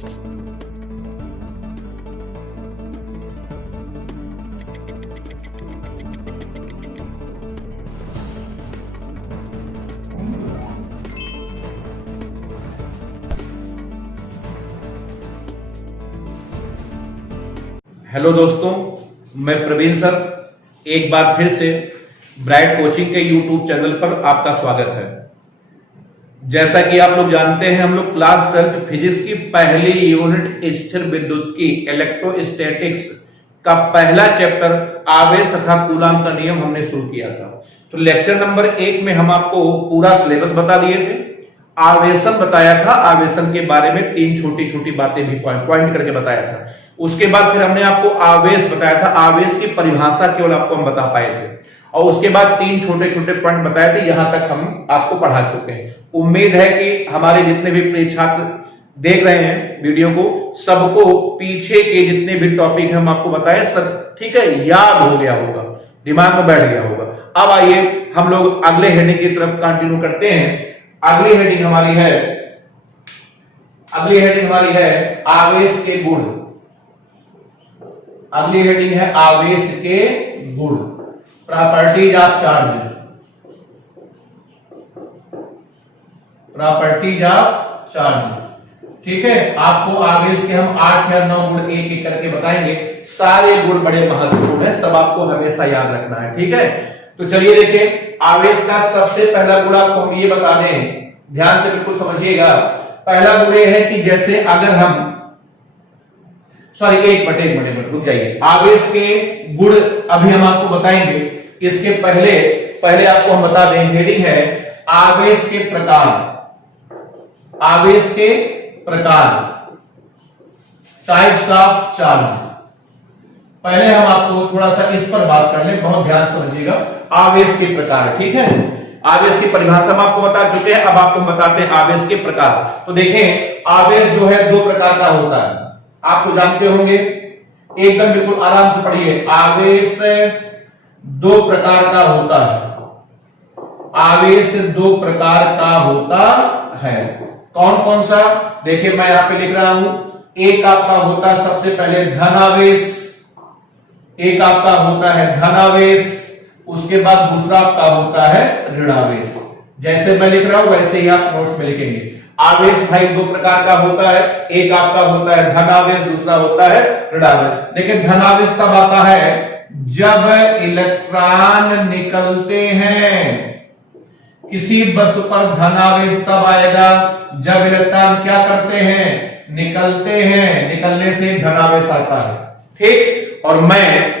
Hello दोस्तों, मैं Praveen sir एक बार फिर से ब्राइट कोचिंग के यूट्यूब चैनल पर आपका स्वागत है। जैसा कि आप लोग जानते हैं, हम लोग क्लास 12 फिजिक्स की पहली यूनिट स्थिर विद्युत की इलेक्ट्रोस्टैटिक्स का पहला चैप्टर आवेश तथा कूलाम का नियम हमने शुरू किया था। तो लेक्चर नंबर 1 में हम आपको पूरा सिलेबस बता दिए थे, आवेशन बताया था, आवेशन के बारे में 3 छोटी छोटी बातें भी पॉइंट करके बताया था। उसके बाद फिर हमने आपको आवेश बताया था, आवेश की परिभाषा केवल आपको हम बता पाए थे, और उसके बाद 3 छोटे छोटे पॉइंट बताए थे। यहां तक हम आपको पढ़ा चुके हैं। उम्मीद है कि हमारे जितने भी प्रिय छात्र देख रहे हैं वीडियो को, सबको पीछे के जितने भी टॉपिक हम आपको बताए सब ठीक है, याद हो गया होगा, दिमाग में बैठ गया होगा। अब आइए हम लोग अगले हेडिंग की तरफ कंटिन्यू करते हैं। अगली हेडिंग हमारी है आवेश के गुण। अगली हेडिंग है आवेश के गुण, properties of charge. Properties of charge, ठीक है। आपको आवेश के हम 8 या 9 गुण एक एक करके बताएंगे। सारे गुण बड़े महत्वपूर्ण है, सब आपको हमेशा याद रखना है, ठीक है। तो चलिए देखिए, आवेश का सबसे पहला गुण आपको हम ये बता दें, ध्यान से बिल्कुल समझिएगा। पहला गुण ये है कि जैसे अगर हम एक मिनट रुक जाइए। आवेश के गुण अभी हम आपको बताएंगे। इसके पहले आपको हम बता दें, हेडिंग है आवेश के प्रकार। आवेश के प्रकार, टाइप्स ऑफ चार्ज। पहले हम आपको थोड़ा सा इस पर बात कर लें, बहुत ध्यान समझिएगा। आवेश के प्रकार, ठीक है। आवेश की परिभाषा हम आपको बता चुके हैं, अब आपको बताते हैं आवेश के प्रकार। तो देखें, आवेश जो है 2 प्रकार का होता है, आप तो जानते होंगे, एकदम बिल्कुल आराम से पढ़िए। आवेश 2 प्रकार का होता है। आवेश 2 प्रकार का होता है। कौन कौन सा? देखिए मैं यहां पे लिख रहा हूं। एक आपका होता है सबसे पहले धनावेश, एक आपका होता है धनावेश, उसके बाद दूसरा आपका होता है ऋणावेश। जैसे मैं लिख रहा हूं वैसे ही आप नोट्स में लिखेंगे। आवेश भाई 2 प्रकार का होता है, एक आपका होता है धनावेश, दूसरा होता है ऋणावेश। देखिए धनावेश तब आता है जब इलेक्ट्रॉन निकलते हैं। किसी वस्तु पर धनावेश तब आएगा जब इलेक्ट्रॉन क्या करते हैं, निकलते हैं, निकलने से धनावेश आता है, ठीक। और मैं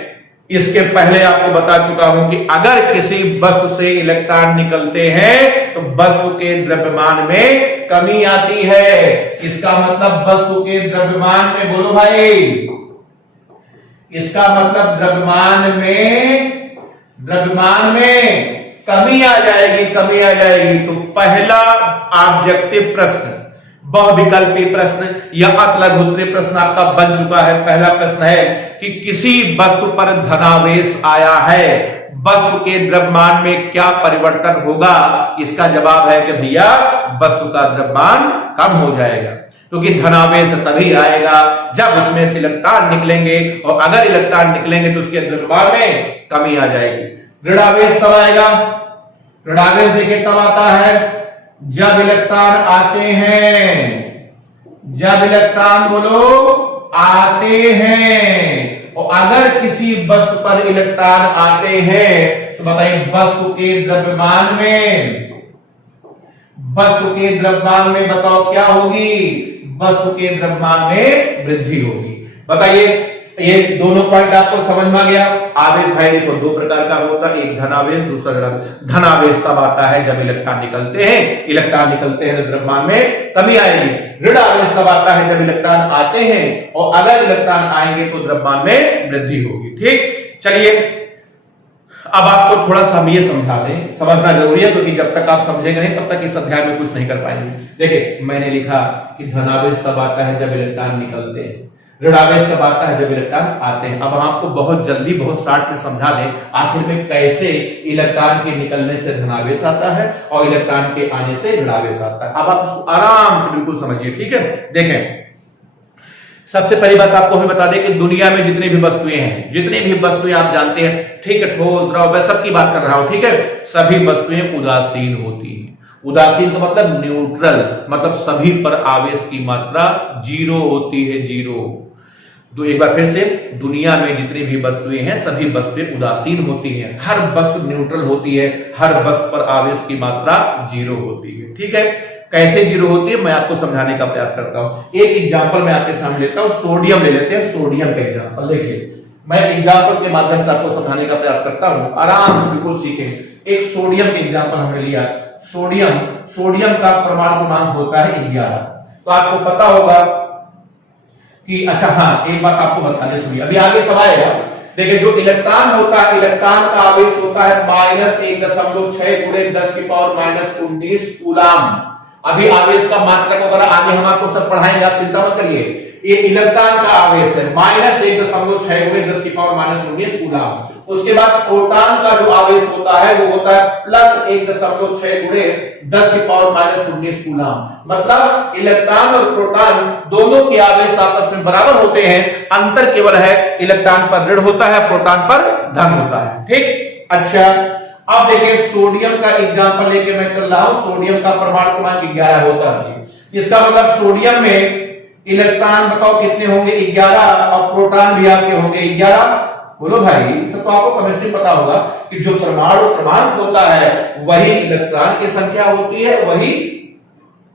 इसके पहले आपको बता चुका हूं कि अगर किसी वस्तु से इलेक्ट्रॉन निकलते हैं तो वस्तु के द्रव्यमान में कमी आती है। इसका मतलब वस्तु के द्रव्यमान में, बोलो भाई, इसका मतलब द्रव्यमान में कमी आ जाएगी। तो पहला ऑब्जेक्टिव प्रश्न, बहुविकल्पी प्रश्न या अतलघुत्तरीय प्रश्न आपका बन चुका है। पहला प्रश्न है कि किसी वस्तु पर धनावेश आया है, वस्तु के द्रव्यमान में क्या परिवर्तन होगा? इसका जवाब है कि भैया वस्तु का द्रव्यमान कम हो जाएगा, क्योंकि धनावेश तभी आएगा जब उसमें से इलेक्ट्रॉन निकलेंगे, और अगर इलेक्ट्रॉन निकलेंगे तो उसके द्रव्यमान में कमी आ जाएगी। ऋणावेश तब आएगा, ऋणावेश देखिए तब आता है जब इलेक्ट्रॉन आते हैं, जब इलेक्ट्रॉन बोलो आते हैं। और अगर किसी वस्तु पर इलेक्ट्रॉन आते हैं तो बताइए वस्तु के द्रव्यमान में बताओ क्या होगी? वस्तु के द्रव्यमान में वृद्धि होगी। बताइए, ये दोनों पॉइंट आपको समझ में आ गया। आवेश भाई देखो 2 प्रकार का होता है, एक धनावेश, दूसरा ऋणावेश। धनावेश तब आता है जब इलेक्ट्रॉन निकलते हैं तो द्रव्यमान में कमी आएगी। ऋणावेश तब आता है जब इलेक्ट्रॉन आते हैं, और अगर इलेक्ट्रॉन आएंगे तो द्रव्यमान में वृद्धि होगी, ठीक। चलिए अब आपको थोड़ा सा हम ये समझा दें, समझना जरूरी है, क्योंकि जब तक आप समझेंगे नहीं तब तक इस अध्याय में कुछ नहीं कर पाएंगे। देखिए मैंने लिखा कि धनावेश तब आता है जब इलेक्ट्रॉन निकलते हैं, ऋणावेश कब आता है जब इलेक्ट्रॉन आते हैं। अब हम आपको बहुत जल्दी बहुत शॉर्ट में समझा दें आखिर में कैसे इलेक्ट्रॉन के निकलने से धनावेश आता है और इलेक्ट्रॉन के आने से ऋणावेश आता है। अब आप उसको आराम से बिल्कुल समझिए, ठीक है। देखें सबसे पहली बात आपको हमें बता दें कि दुनिया में जितनी भी वस्तुएं हैं, जितनी भी वस्तुएं आप जानते हैं, ठीक है, ठोस द्रव मैं सबकी बात कर रहा हूं, ठीक है, सभी वस्तुएं उदासीन होती हैं। उदासीन का मतलब न्यूट्रल, मतलब सभी पर आवेश की मात्रा जीरो होती है, जीरो। तो एक बार फिर से, दुनिया में जितनी भी वस्तुएं हैं सभी वस्तुएं उदासीन होती हैं, हर वस्तु न्यूट्रल होती है, हर वस्तु पर आवेश की मात्रा जीरो होती है, ठीक है। कैसे जीरो होती है मैं आपको समझाने का प्रयास करता हूं। एक एग्जांपल मैं आपके सामने लेता हूं, सोडियम ले लेते हैं, सोडियम का एग्जांपल देखिए, मैं एग्जांपल के माध्यम से आपको समझाने का प्रयास करता हूं, आराम से बिल्कुल सीखें। एक सोडियम का एग्जांपल हमने लिया, सोडियम का परमाणु क्रमांक होता है 11। तो आपको पता होगा कि, अच्छा हाँ, एक बात आपको बता दें, सुनिए, अभी आगे सवाल आएगा। देखिए, जो इलेक्ट्रॉन होता है, इलेक्ट्रॉन का आवेश होता है -1.6 गुणे 10⁻⁻19 कूलाम। अभी आवेश का मात्रक वगैरह आगे हम आपको सब पढ़ाएंगे, आप चिंता मत करिए। ये इलेक्ट्रॉन का आवेश है -1.6 गुणे 10⁻⁻19 कूलाम। उसके बाद प्रोटॉन का जो आवेश होता है वो होता है +1.6 गुणे 10⁻⁻19 कूलाम। मतलब इलेक्ट्रॉन और प्रोटॉन दोनों के आवेश आपस में बराबर होते हैं, अंतर केवल है इलेक्ट्रॉन पर ऋण होता है, प्रोटॉन पर धन होता है, ठीक। अच्छा, अब देखिए सोडियम का एग्जांपल लेके मैं चल रहा हूं। सोडियम का परमाणु क्रमांक 11 होता है, इसका मतलब सोडियम में इलेक्ट्रॉन बताओ कितने होंगे, 11, और प्रोटॉन भी आपके होंगे 11। बोलो भाई, सब तो आपको केमिस्ट्री पता होगा कि जो परमाणु क्रमांक होता है वही इलेक्ट्रॉन की संख्या होती है, वही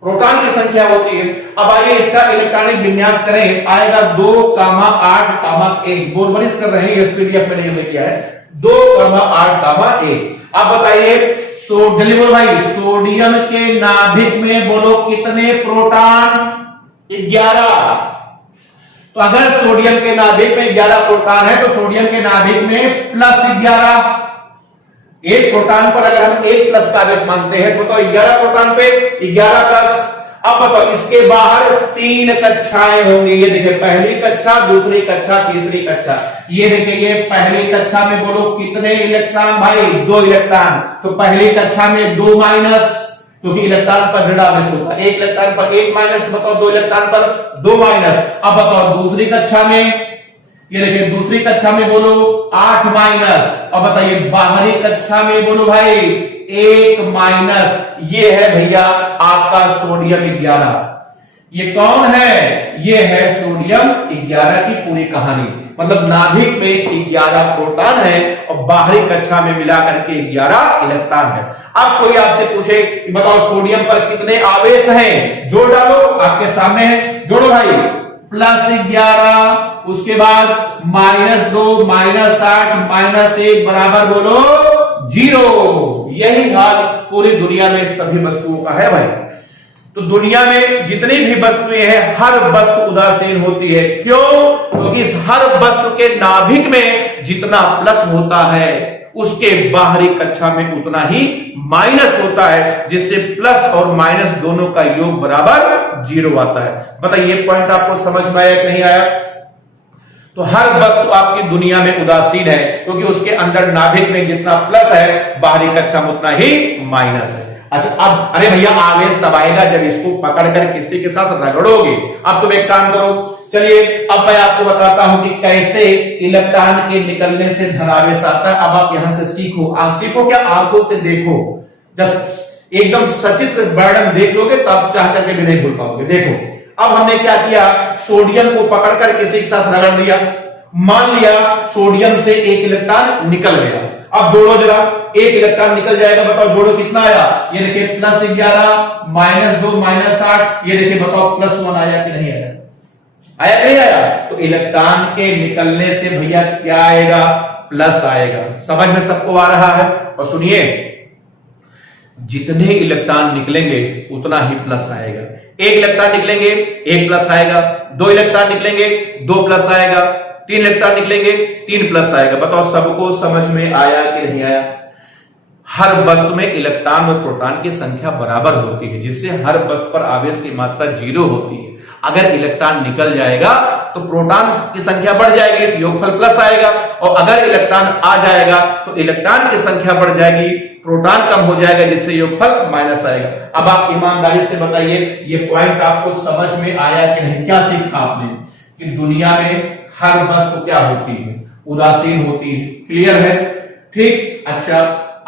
प्रोटॉन की संख्या होती है। अब आइए इसका इलेक्ट्रॉनिक विन्यास करें, आएगा 2,8,1। बोर्ड कर रहे हैं, इस पीडीएफ में नहीं किया है, 2,8,1। अब बताइए, जल्दी बोलो भाई, सोडियम के नाभिक में बोलो कितने प्रोटॉन? 11। तो अगर सोडियम के नाभिक में 11 प्रोटॉन है तो सोडियम के नाभिक में +11। एक प्रोटॉन पर अगर हम 1 प्लस का आवेश मानते हैं तो बताओ 11 प्रोटॉन पे 11 प्लस। अब बताओ इसके बाहर 3 कक्षाएं होंगी, ये देखिए, पहली कक्षा, दूसरी कक्षा, तीसरी कक्षा। ये देखिए, ये पहली कक्षा में बोलो कितने इलेक्ट्रॉन भाई? 2 इलेक्ट्रॉन। तो पहली कक्षा में 2 माइनस, क्योंकि इलेक्ट्रॉन पर ऋण आवेश होता है, एक इलेक्ट्रॉन पर 1 माइनस, बताओ 2 इलेक्ट्रॉन पर 2 माइनस। अब बताओ दूसरी कक्षा में, ये देखिए दूसरी कक्षा में बोलो 8 माइनस। अब बताइए बाहरी कक्षा में बोलो भाई 1 माइनस। ये है भैया आपका सोडियम 11। ये कौन है? ये है सोडियम 11 की पूरी कहानी। मतलब नाभिक में 11 प्रोटॉन है और बाहरी कक्षा में मिलाकर के 11 इलेक्ट्रॉन है। अब कोई आपसे पूछे कि बताओ सोडियम पर कितने आवेश हैं, जोड़ डालो, आपके सामने है, जोड़ो भाई। +11, उसके बाद -2, -8, -1 बराबर बोलो 0। यही हाल पूरी दुनिया में सभी वस्तुओं का है भाई। तो दुनिया में जितनी भी वस्तुएं हैं हर वस्तु उदासीन होती है। क्यों? क्योंकि इस हर वस्तु के नाभिक में जितना प्लस होता है उसके बाहरी कक्षा में उतना ही माइनस होता है, जिससे प्लस और माइनस दोनों का योग बराबर 0 आता है। बताइए पॉइंट आपको समझ में आया कि नहीं आया? तो हर वस्तु आपकी दुनिया में उदासीन है क्योंकि उसके अंदर नाभिक में जितना प्लस है बाहरी कक्षा में उतना ही माइनस है। अच्छा, अब अरे भैया आवेश तब आएगा जब इसको पकड़कर किसी के साथ रगड़ोगे। अब तुम एक काम करो, चलिए अब मैं आपको बताता हूं कि कैसे इलेक्ट्रॉन के निकलने से धनावेश आता है। अब आप यहां से सीखो। आप सीखो क्या? आंखों से देखो। जब एकदम सचित्र वर्णन देख लोगे तब चाह करके भी नहीं भूल पाओगे। देखो अब हमने क्या किया, सोडियम को पकड़कर किसी के साथ रगड़ दिया। मान लिया सोडियम से 1 इलेक्ट्रॉन निकल गया। अब जोड़ो जरा, 1 इलेक्ट्रॉन निकल जाएगा, बताओ जोड़ो कितना आया? ये देखिए +11, -2, -8। ये देखिए बताओ +1 आया कि नहीं आया? आया कि नहीं आया? तो इलेक्ट्रॉन के निकलने से भैया क्या आएगा? प्लस आएगा। समझ में सबको आ रहा है? और सुनिए, जितने इलेक्ट्रॉन निकलेंगे उतना ही प्लस आएगा। 1 इलेक्ट्रॉन निकलेंगे 1 प्लस आएगा, 2 इलेक्ट्रॉन निकलेंगे 2 प्लस आएगा, 3 इलेक्ट्रॉन निकलेंगे 3 प्लस आएगा। बताओ सबको समझ में आया कि नहीं आया? हर वस्तु में इलेक्ट्रॉन और प्रोटॉन की संख्या बराबर होती है, जिससे हर वस्तु पर आवेश की मात्रा 0 होती है। अगर इलेक्ट्रॉन निकल जाएगा तो प्रोटॉन की संख्या बढ़ जाएगी तो योगफल प्लस आएगा, और अगर इलेक्ट्रॉन आ जाएगा तो इलेक्ट्रॉन की संख्या बढ़ जाएगी, प्रोटॉन कम हो जाएगा, जिससे योगफल माइनस आएगा। अब आप ईमानदारी से बताइए ये पॉइंट आपको समझ में आया कि नहीं? क्या सीखा आपने? कि दुनिया में हर वस्तु क्या होती है, उदासीन होती है। क्लियर है? ठीक। अच्छा,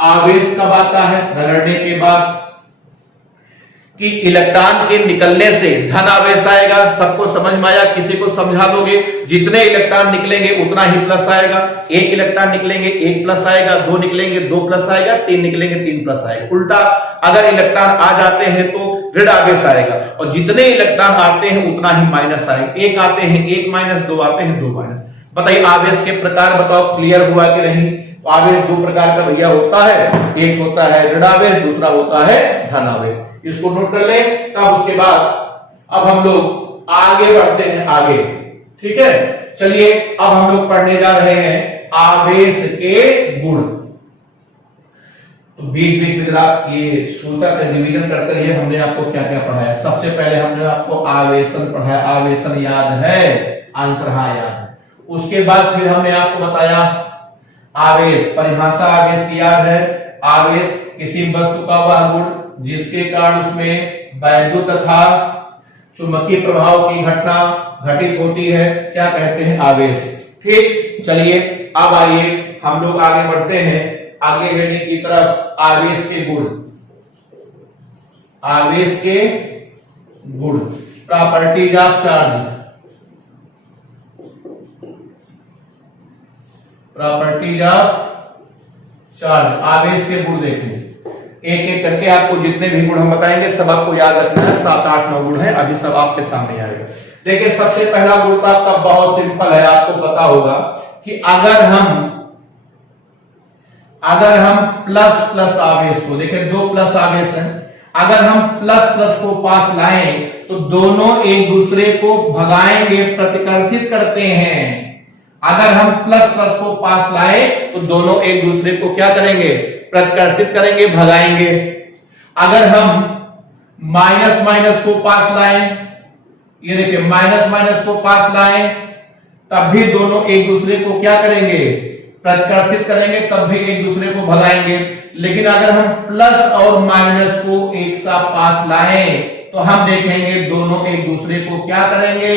आवेश कब आता है? रगड़ने के बाद। कि इलेक्ट्रॉन के निकलने से धन आवेश आएगा। सबको समझ में आया? किसी को समझा दोगे? जितने इलेक्ट्रॉन निकलेंगे उतना ही प्लस आएगा। एक इलेक्ट्रॉन निकलेंगे एक प्लस आएगा, दो निकलेंगे दो प्लस आएगा, तीन निकलेंगे तीन प्लस आएगा। उल्टा अगर इलेक्ट्रॉन आ जाते हैं तो ऋण आवेश आएगा, और जितने इलेक्ट्रॉन आते हैं उतना ही माइनस आएगा। एक आते हैं एक माइनस, दो आते हैं दो माइनस। बताइए आवेश के प्रकार बताओ, क्लियर हुआ कि नहीं? आवेश दो प्रकार का भैया होता है, एक होता है ऋण आवेश, दूसरा होता है धन आवेश। इसको नोट कर लें। तब उसके बाद अब हम लोग आगे बढ़ते हैं आगे। ठीक है, चलिए अब हम लोग पढ़ने जा रहे हैं आवेश के गुण। तो बीच बीच में जरा ये सोचा कर रिवीजन करते रहिए, हमने आपको क्या क्या पढ़ाया। सबसे पहले हमने आपको आवेशन पढ़ाया, आवेशन याद है? आंसर हाँ याद है। उसके बाद फिर हमने आपको बताया आवेश, परिभाषा आवेश की याद है? आवेश किसी वस्तु का वह गुण जिसके कारण उसमें वैद्युत तथा चुंबकीय प्रभाव की घटना घटित होती है, क्या कहते हैं? आवेश। ठीक, चलिए अब आइए हम लोग आगे बढ़ते हैं आगे हेडिंग की तरफ। आवेश के गुण, आवेश के गुण, properties of charge, properties of charge. आवेश के गुण देखें, एक एक करके आपको जितने भी गुण हम बताएंगे सब आपको याद रखना है। 7 8 9 गुण है, अभी सब आपके सामने आएगा। देखिए सबसे पहला गुण तो आपका बहुत सिंपल है, आपको पता होगा कि अगर हम प्लस प्लस आवेश को, देखिए दो प्लस आवेश है, अगर हम प्लस प्लस को पास लाएं तो दोनों एक दूसरे को भगाएंगे, प्रतिकर्षित करते हैं। अगर हम प्लस प्लस को पास लाएं तो दोनों एक दूसरे को क्या करेंगे? प्रतिकर्षित करेंगे, भगाएंगे। अगर हम माइनस माइनस को पास लाएं, ये देखिए माइनस माइनस को पास लाएं तब भी दोनों एक दूसरे को क्या करेंगे? प्रतिकर्षित करेंगे, तब भी एक दूसरे को भगाएंगे। लेकिन अगर हम प्लस और माइनस को एक साथ पास लाएं तो हम देखेंगे दोनों एक दूसरे को क्या करेंगे?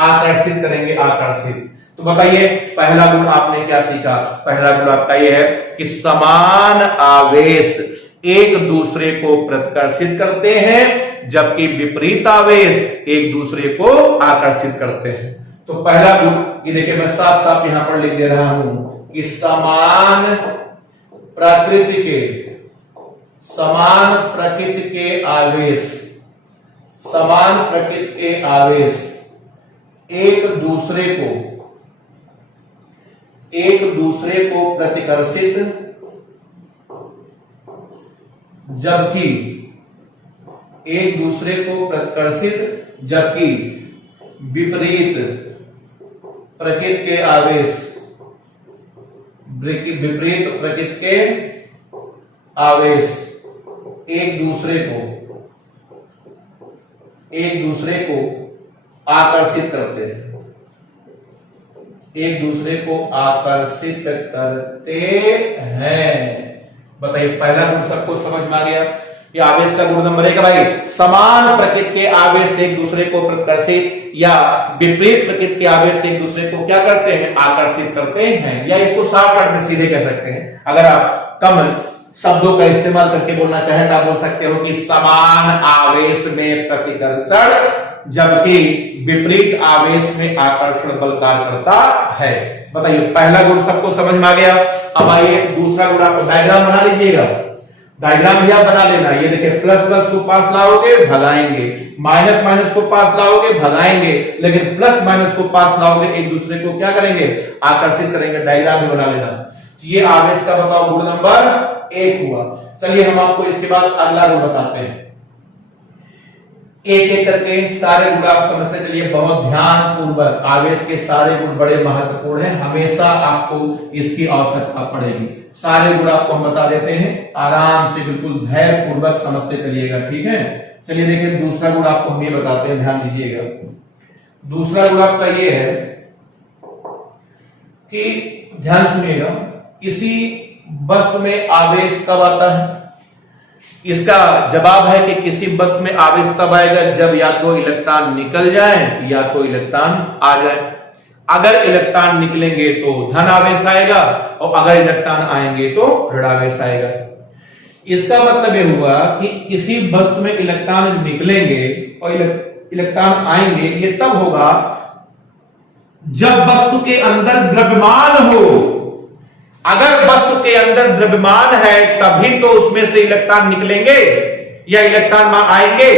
आकर्षित करेंगे, आकर्षित। तो बताइए पहला गुण आपने क्या सीखा? पहला गुण आपका यह है कि समान आवेश एक दूसरे को प्रतिकर्षित करते हैं, जबकि विपरीत आवेश एक दूसरे को आकर्षित करते हैं। तो पहला गुण ये देखिए मैं साफ साफ यहां पर लिख दे रहा हूं कि समान प्रकृति के आवेश, समान प्रकृति के आवेश एक दूसरे को प्रतिकर्षित, जबकि एक दूसरे को प्रतिकर्षित जबकि विपरीत प्रकृति के आवेश, विपरीत प्रकृति के आवेश एक दूसरे को आकर्षित करते हैं, एक दूसरे को आकर्षित करते हैं। बताइए पहला गुण सबको समझ में आ गया? ये आवेश का गुण नंबर 1 है भाई, समान प्रकृति के आवेश एक दूसरे को प्रतिकर्षित या विपरीत प्रकृति के आवेश एक दूसरे को क्या करते हैं? आकर्षित करते हैं। या इसको शॉर्टकट में सीधे कह सकते हैं, अगर आप कम शब्दों का इस्तेमाल करके बोलना चाहें तो आप बोल सकते हो कि समान आवेश में प्रतिकर्षण जबकि विपरीत आवेश में आकर्षण बल कार्य करता है। बताइए पहला गुण सबको समझ में आ गया? अब आइए दूसरा गुण, आपको डायग्राम बना लीजिएगा। डायग्राम भी आप बना लेना। ये देखिए प्लस प्लस को पास लाओगे भगाएंगे, माइनस माइनस को पास लाओगे भगाएंगे, लेकिन प्लस माइनस को पास लाओगे एक दूसरे को क्या करेंगे? आकर्षित करेंगे। डायग्राम भी बना लेना। ये आवेश का बताओ गुण नंबर 1 हुआ। चलिए हम आपको इसके बाद अगला गुण बताते हैं, एक एक करके सारे गुण आप समझते चलिए बहुत ध्यान पूर्वक। आवेश के सारे गुण बड़े महत्वपूर्ण हैं, हमेशा आपको इसकी आवश्यकता पड़ेगी। सारे गुण आपको हम बता देते हैं, आराम से बिल्कुल धैर्य पूर्वक समझते चलिएगा, ठीक है। चलिए देखिए दूसरा गुण आपको हम ये बताते हैं, ध्यान दीजिएगा। दूसरा गुण आपका ये है कि ध्यान सुनिएगा, किसी वस्तु में आवेश कब आता है? इसका जवाब है कि किसी वस्तु में आवेश तब आएगा जब या तो इलेक्ट्रॉन निकल जाए या तो इलेक्ट्रॉन आ जाए। अगर इलेक्ट्रॉन निकलेंगे तो धन आवेश आएगा और अगर इलेक्ट्रॉन आएंगे तो ऋण आवेश आएगा। इसका मतलब यह हुआ कि किसी वस्तु में इलेक्ट्रॉन निकलेंगे और इलेक्ट्रॉन आएंगे, ये तब होगा जब वस्तु के अंदर द्रव्यमान हो। अगर वस्तु के अंदर द्रव्यमान है तभी तो उसमें से इलेक्ट्रॉन निकलेंगे या इलेक्ट्रॉन आएंगे।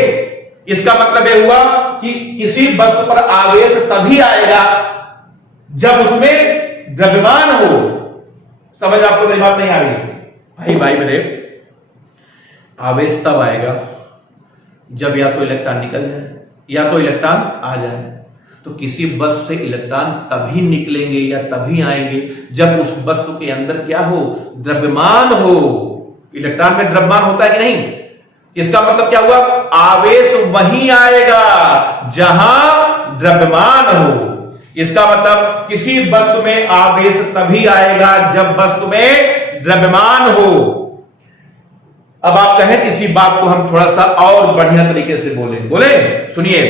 इसका मतलब यह हुआ कि किसी वस्तु पर आवेश तभी आएगा जब उसमें द्रव्यमान हो। समझ आपको मेरी बात नहीं आ रही भाई मेरे? आवेश तब आएगा जब या तो इलेक्ट्रॉन निकल जाए या तो इलेक्ट्रॉन आ जाए। तो किसी वस्तु से इलेक्ट्रॉन तभी निकलेंगे या तभी आएंगे जब उस वस्तु के अंदर क्या हो? द्रव्यमान हो। इलेक्ट्रॉन में द्रव्यमान होता है कि नहीं? इसका मतलब क्या हुआ? आवेश वहीं आएगा जहां द्रव्यमान हो। इसका मतलब किसी वस्तु में आवेश तभी आएगा जब वस्तु में द्रव्यमान हो। अब आप कहें कि इसी बात को हम थोड़ा सा और बढ़िया तरीके से बोले सुनिए।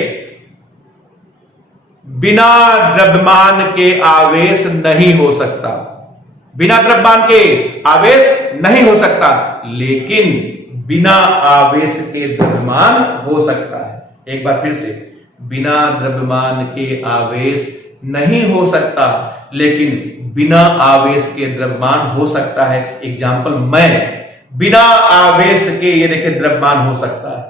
बिना द्रव्यमान के आवेश नहीं हो सकता, बिना द्रव्यमान के आवेश नहीं हो सकता, लेकिन बिना आवेश के द्रव्यमान हो सकता है। एक बार फिर से, बिना द्रव्यमान के आवेश नहीं हो सकता लेकिन बिना आवेश के द्रव्यमान हो सकता है। एग्जाम्पल, मैं बिना आवेश के ये देखिए द्रव्यमान हो सकता है।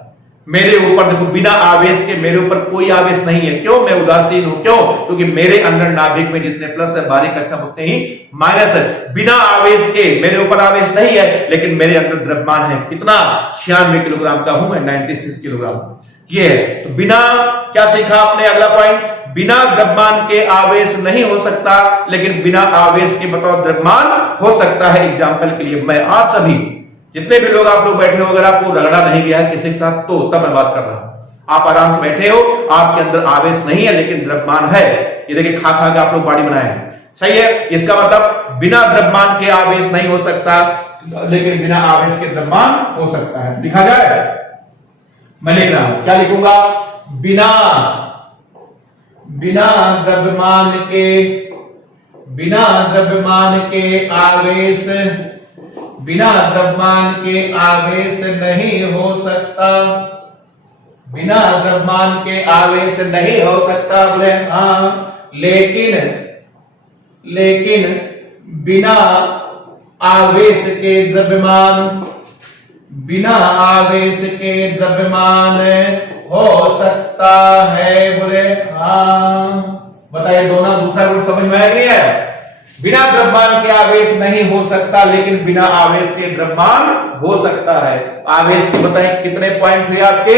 मेरे ऊपर देखो, बिना आवेश के मेरे ऊपर कोई आवेश नहीं है। क्यों? मैं उदासीन हूं। क्यों? क्योंकि मेरे अंदर नाभिक में जितने प्लस है बारीक अच्छा उतने ही माइनस है। बिना आवेश के मेरे ऊपर आवेश नहीं है लेकिन मेरे अंदर द्रव्यमान है। कितना? 96 किलोग्राम का हूं मैं, 96 किलोग्राम ये है। तो बिना, क्या सीखा आपने? अगला पॉइंट, बिना द्रव्यमान के आवेश नहीं हो सकता लेकिन बिना आवेश के बतौर द्रव्यमान हो सकता है। एग्जाम्पल के लिए, मैं आप सभी जितने भी लोग आप लोग बैठे हो, अगर आपको रगड़ा नहीं गया है किसी के साथ तो तब मैं बात कर रहा हूं। आप आराम से बैठे हो, आपके अंदर आवेश नहीं है लेकिन द्रव्यमान है। ये देखिए, खा खा के आप लोग बॉडी बनाए हैं, सही है। इसका मतलब बिना द्रव्यमान के आवेश नहीं हो सकता लेकिन बिना आवेश के द्रव्यमान हो सकता है। लिखा जाए? मैं लिख रहा हूं, क्या लिखूंगा? बिना द्रव्यमान के आवेश, बिना द्रव्यमान के आवेश नहीं हो सकता, बिना द्रव्यमान के आवेश नहीं हो सकता। बोले हाँ, लेकिन बिना आवेश के द्रव्यमान, बिना आवेश के द्रव्यमान हो सकता है। बोले हाँ। बताइए दोनों, दूसरा गुण समझ में आया नहीं है? बिना द्रव्यमान के आवेश नहीं हो सकता लेकिन बिना आवेश के द्रव्यमान हो सकता है। आवेश के बताएं कितने पॉइंट हुए आपके?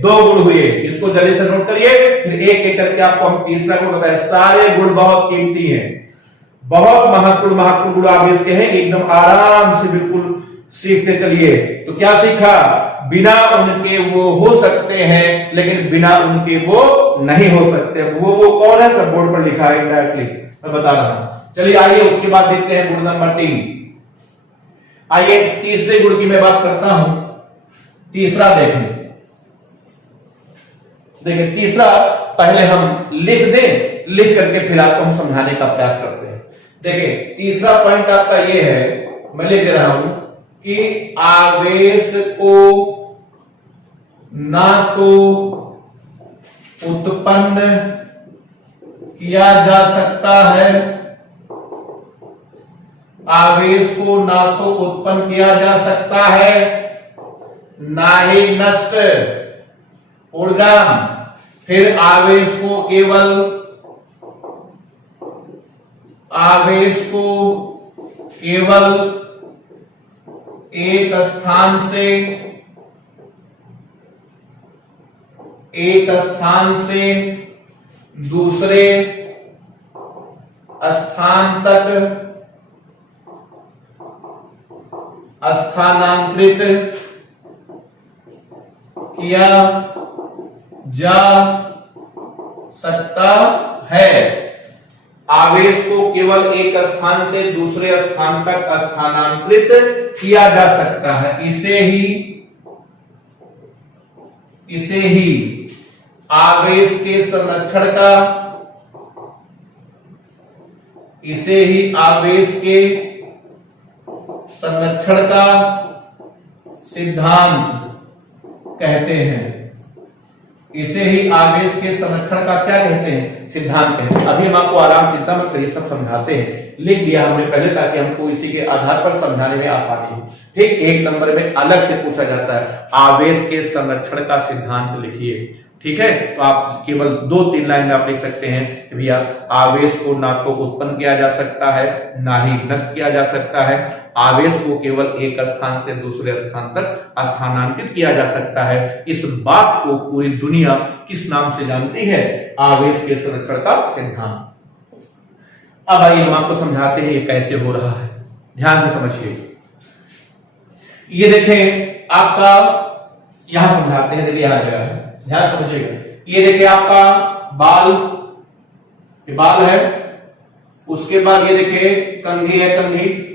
2 गुण हुए। इसको जल्दी से नोट करिए, फिर एक एक करके आपको हम तीसरा गुण बताएं। सारे गुण बहुत कीमती हैं, बहुत महत्वपूर्ण गुण आवेश के हैं। एकदम आराम से बिल्कुल सीखते चलिए। तो क्या सीखा? बिना उनके वो हो सकते हैं लेकिन बिना उनके वो नहीं हो सकते। वो कौन है? सब बोर्ड पर लिखा है, इंडायरेक्टली मैं बता रहा हूं। चलिए आइए उसके बाद देखते हैं गुण नंबर 3। आइए तीसरे गुण की मैं बात करता हूं। तीसरा देखें, देखिए तीसरा पहले हम लिख दें, लिख करके फिर आपको हम समझाने का प्रयास करते हैं। देखिए तीसरा पॉइंट आपका ये है, मैं लिख दे रहा हूं कि आवेश को ना तो उत्पन्न किया जा सकता है, आवेश को ना तो उत्पन्न किया जा सकता है ना ही नष्ट, ऊर्जाम। फिर आवेश को केवल एक स्थान से दूसरे स्थान तक स्थानांतरित किया जा सकता है। आवेश को केवल एक स्थान से दूसरे स्थान तक स्थानांतरित किया जा सकता है। इसे ही इसे ही आवेश के संरक्षण का, इसे ही आवेश के संरक्षण का सिद्धांत कहते हैं। इसे ही आवेश के संरक्षण का क्या कहते हैं? सिद्धांत कहते हैं। अभी हम आपको आराम चिंता मत करिए, सब समझाते हैं, लिख दिया हमने पहले ताकि हमको इसी के आधार पर समझाने में आसानी हो। ठीक, एक नंबर में अलग से पूछा जाता है, आवेश के संरक्षण का सिद्धांत लिखिए। ठीक है, तो आप केवल 2-3 लाइन में आप लिख सकते हैं कि भैया आवेश को ना तो उत्पन्न किया जा सकता है ना ही नष्ट किया जा सकता है, आवेश को केवल एक स्थान से दूसरे स्थान तक स्थानांतरित किया जा सकता है। इस बात को पूरी दुनिया किस नाम से जानती है? आवेश के संरक्षण का सिद्धांत। अब आइए हम आपको समझाते हैं ये कैसे हो रहा है, ध्यान से समझिए। ये देखें आपका, यहां समझाते हैं, देखिए यहां जगह है, ध्यान समझिएगा। ये देखिए आपका बाल, ये बाल है, उसके बाद ये देखिए कंघी है, कंघी।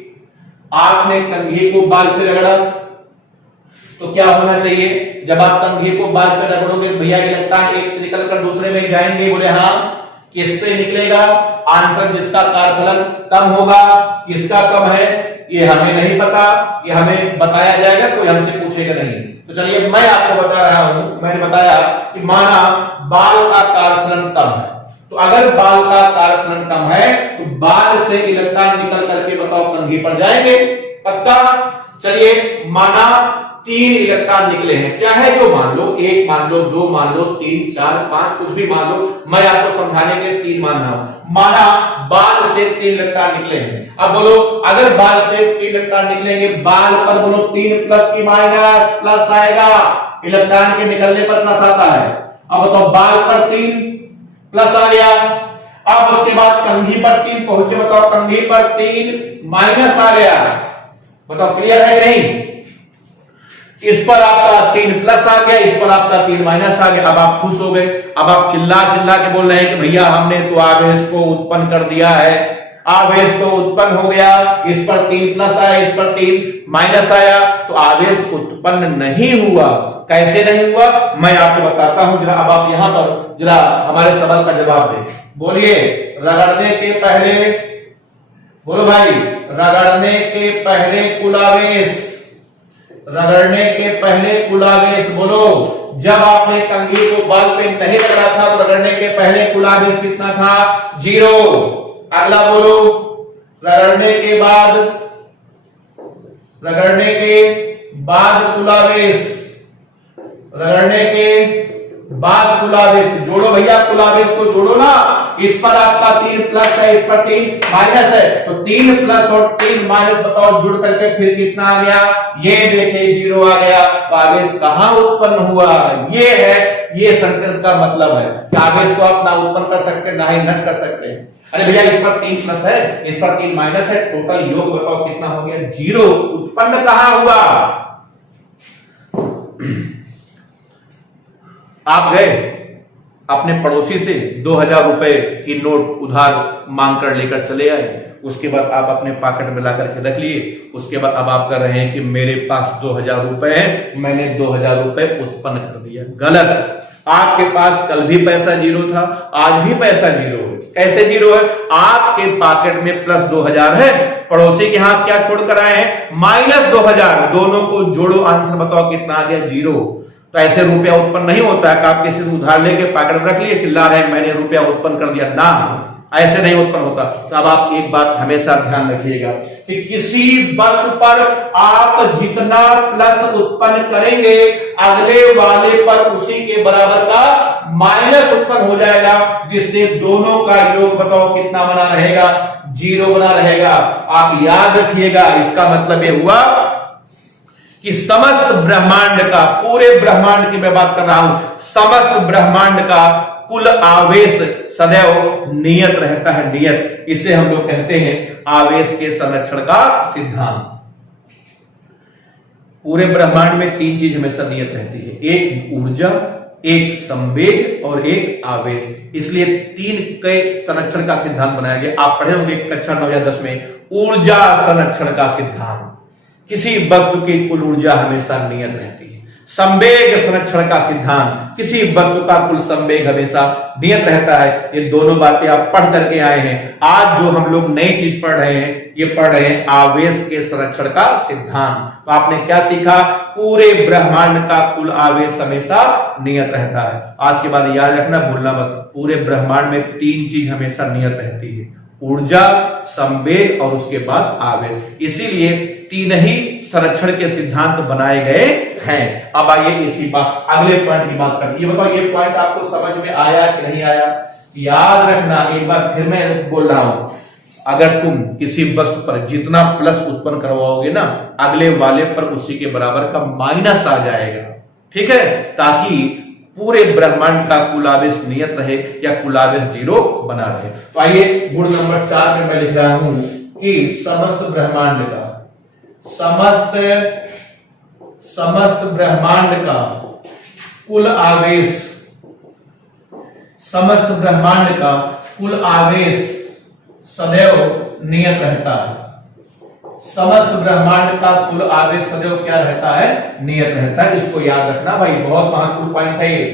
आपने कंघी को बाल पे रगड़ा तो क्या होना चाहिए? जब आप कंघी को बाल पे रगड़ोगे भैया इलेक्ट्रॉन एक से निकलकर दूसरे में जाएंगे, बोले हाँ, किससे निकलेगा? आंसर जिसका कारफलन कम होगा। किसका कम है ये हमें नहीं पता, ये हमें बताया जाएगा, कोई हमसे पूछेगा नहीं। तो चलिए मैं आपको बता रहा हूं, मैंने बताया कि माना बाल का कारफलन कम है, तो अगर बाल का कारफलन कम है तो बाल से इलेक्ट्रॉन निकल करके बताओ कंघी पर जाएंगे, पक्का। चलिए माना 3 इलेक्ट्रॉन निकले हैं, चाहे जो मान लो, 1 मान लो, 2 मान लो, 3, 4, 5 कुछ भी मान लो, मैं आपको समझाने के लिए 3 मान रहा हूं। माना बाल से 3 इलेक्ट्रॉन निकले हैं। अब बोलो अगर बाल से 3 इलेक्ट्रॉन निकलेंगे, बाल पर बोलो 3 प्लस की माइनस प्लस आएगा, इलेक्ट्रॉन के निकलने पर प्लस आता है। अब बताओ बाल पर 3 प्लस आ गया, अब उसके बाद कंघी पर 3 पहुंचे, बताओ कंघी पर 3 माइनस आ गया, बताओ क्लियर है कि नहीं? इस पर आपका 3 प्लस आ गया, इस पर आपका 3 माइनस आ गया। अब आप खुश हो गए, अब आप चिल्ला चिल्ला के बोल रहे हैं कि भैया हमने तो आवेश को उत्पन्न कर दिया है, आवेश तो उत्पन्न हो गया, इस पर 3 प्लस आया, इस पर 3 माइनस आया, तो आवेश उत्पन्न नहीं हुआ। कैसे नहीं हुआ मैं आपको बताता हूं, जरा अब आप यहां पर जरा हमारे सवाल का जवाब दें। बोलिए, रगड़ने के पहले, बोलो भाई, रगड़ने के पहले कुल आवेश, रगड़ने के पहले कुल आवेश बोलो। जब आपने कंघी को बाल पे नहीं रगड़ा था तो रगड़ने के पहले कुल आवेश कितना था? 0। अगला बोलो, रगड़ने के बाद, रगड़ने के बाद कुल आवेश, रगड़ने के बाद कुल आवेश जोड़ो भैया, कुल आवेश को जोड़ो ना। इस पर आपका 3 प्लस है, इस पर 3 माइनस है, तो 3 प्लस और 3 माइनस बताओ जुड़ करके फिर कितना आ गया? ये देखिए 0 आ गया। तो आवेश कहां उत्पन्न हुआ? ये है, ये सेंटेंस का मतलब है कि आवेश को आप ना उत्पन्न कर सकते ना ही नष्ट कर सकते हैं। अरे भैया इस पर 3 प्लस है, इस पर 3 माइनस है, टोटल योग बताओ कितना हो गया? 0। उत्पन्न कहां हुआ? आप गए अपने पड़ोसी से 2000 रुपए की नोट उधार मांग कर लेकर चले आए, उसके बाद आप अपने पॉकेट में ला करके रख लिए, उसके बाद अब आप कर रहे हैं कि मेरे पास 2000 रुपए है, मैंने 2000 रुपए उत्पन्न कर दिया। गलत। आपके पास कल भी पैसा 0 था, आज भी पैसा 0 है। कैसे 0 है? आपके पॉकेट में प्लस 2000 है, पड़ोसी के हाथ क्या छोड़ कर आए हैं? माइनस 2000। दोनों को जोड़ो, आंसर बताओ कितना आ गया? 0। तो ऐसे रुपया उत्पन्न नहीं होता है कि आप किसी से उधार लेके पॉकेट में रख लिए, चिल्ला रहे हैं मैंने रुपया उत्पन्न कर दिया, ना, ऐसे नहीं उत्पन्न होता। तो अब आप एक बात हमेशा ध्यान रखिएगा कि किसी वस्तु पर आप जितना प्लस उत्पन्न करेंगे, अगले वाले पर उसी के बराबर का माइनस उत्पन्न हो जाएगा, जिससे दोनों का योग बताओ कितना बना रहेगा? 0 बना रहेगा। आप याद रखिएगा, इसका मतलब यह हुआ कि समस्त ब्रह्मांड का, पूरे ब्रह्मांड की मैं बात कर रहा हूं, समस्त ब्रह्मांड का कुल आवेश सदैव नियत रहता है, नियत। इसे हम लोग कहते हैं आवेश के संरक्षण का सिद्धांत। पूरे ब्रह्मांड में 3 चीज हमेशा नियत रहती है, एक ऊर्जा, एक संवेग और एक आवेश। इसलिए 3 के संरक्षण का सिद्धांत बनाया गया। आप पढ़े होंगे कक्षा 9 या 10 में ऊर्जा संरक्षण का सिद्धांत। किसी वस्तु की कुल ऊर्जा हमेशा नियत रहती है। संवेग संरक्षण का सिद्धांत, किसी वस्तु का कुल संवेग हमेशा नियत रहता है। ये दोनों बातें आप पढ़ करके आए हैं। आज जो हम लोग नई चीज पढ़ रहे हैं, ये पढ़ रहे हैं आवेश के संरक्षण का सिद्धांत। तो आपने क्या सीखा? पूरे ब्रह्मांड का कुल आवेश हमेशा नियत रहता है। आज के बाद याद रखना, भूलना मत, पूरे ब्रह्मांड में 3 चीज हमेशा नियत रहती है, ऊर्जा, संवेग और उसके बाद आवेश। इसीलिए 3 ही संरक्षण के सिद्धांत बनाए गए हैं। अब आइए इसी बात अगले पॉइंट की बात करें। ये बताओ, ये पॉइंट आपको समझ में आया कि नहीं आया? याद रखना, एक बार फिर मैं बोल रहा हूं, अगर तुम किसी वस्तु पर जितना प्लस उत्पन्न करवाओगे ना, अगले वाले पर उसी के बराबर का माइनस आ जाएगा। ठीक है, ताकि पूरे ब्रह्मांड का कुल आवेश नियत रहे या कुल आवेश 0 बना रहे। तो आइए गुण नंबर 4 में मैं लिख रहा हूं कि समस्त ब्रह्मांड का समस्त ब्रह्मांड का कुल आवेश, समस्त ब्रह्मांड का कुल आवेश सदैव नियत रहता है। समस्त ब्रह्मांड का कुल आवेश सदैव क्या रहता है? नियत रहता है। इसको याद रखना भाई, बहुत महत्वपूर्ण पॉइंट है ये।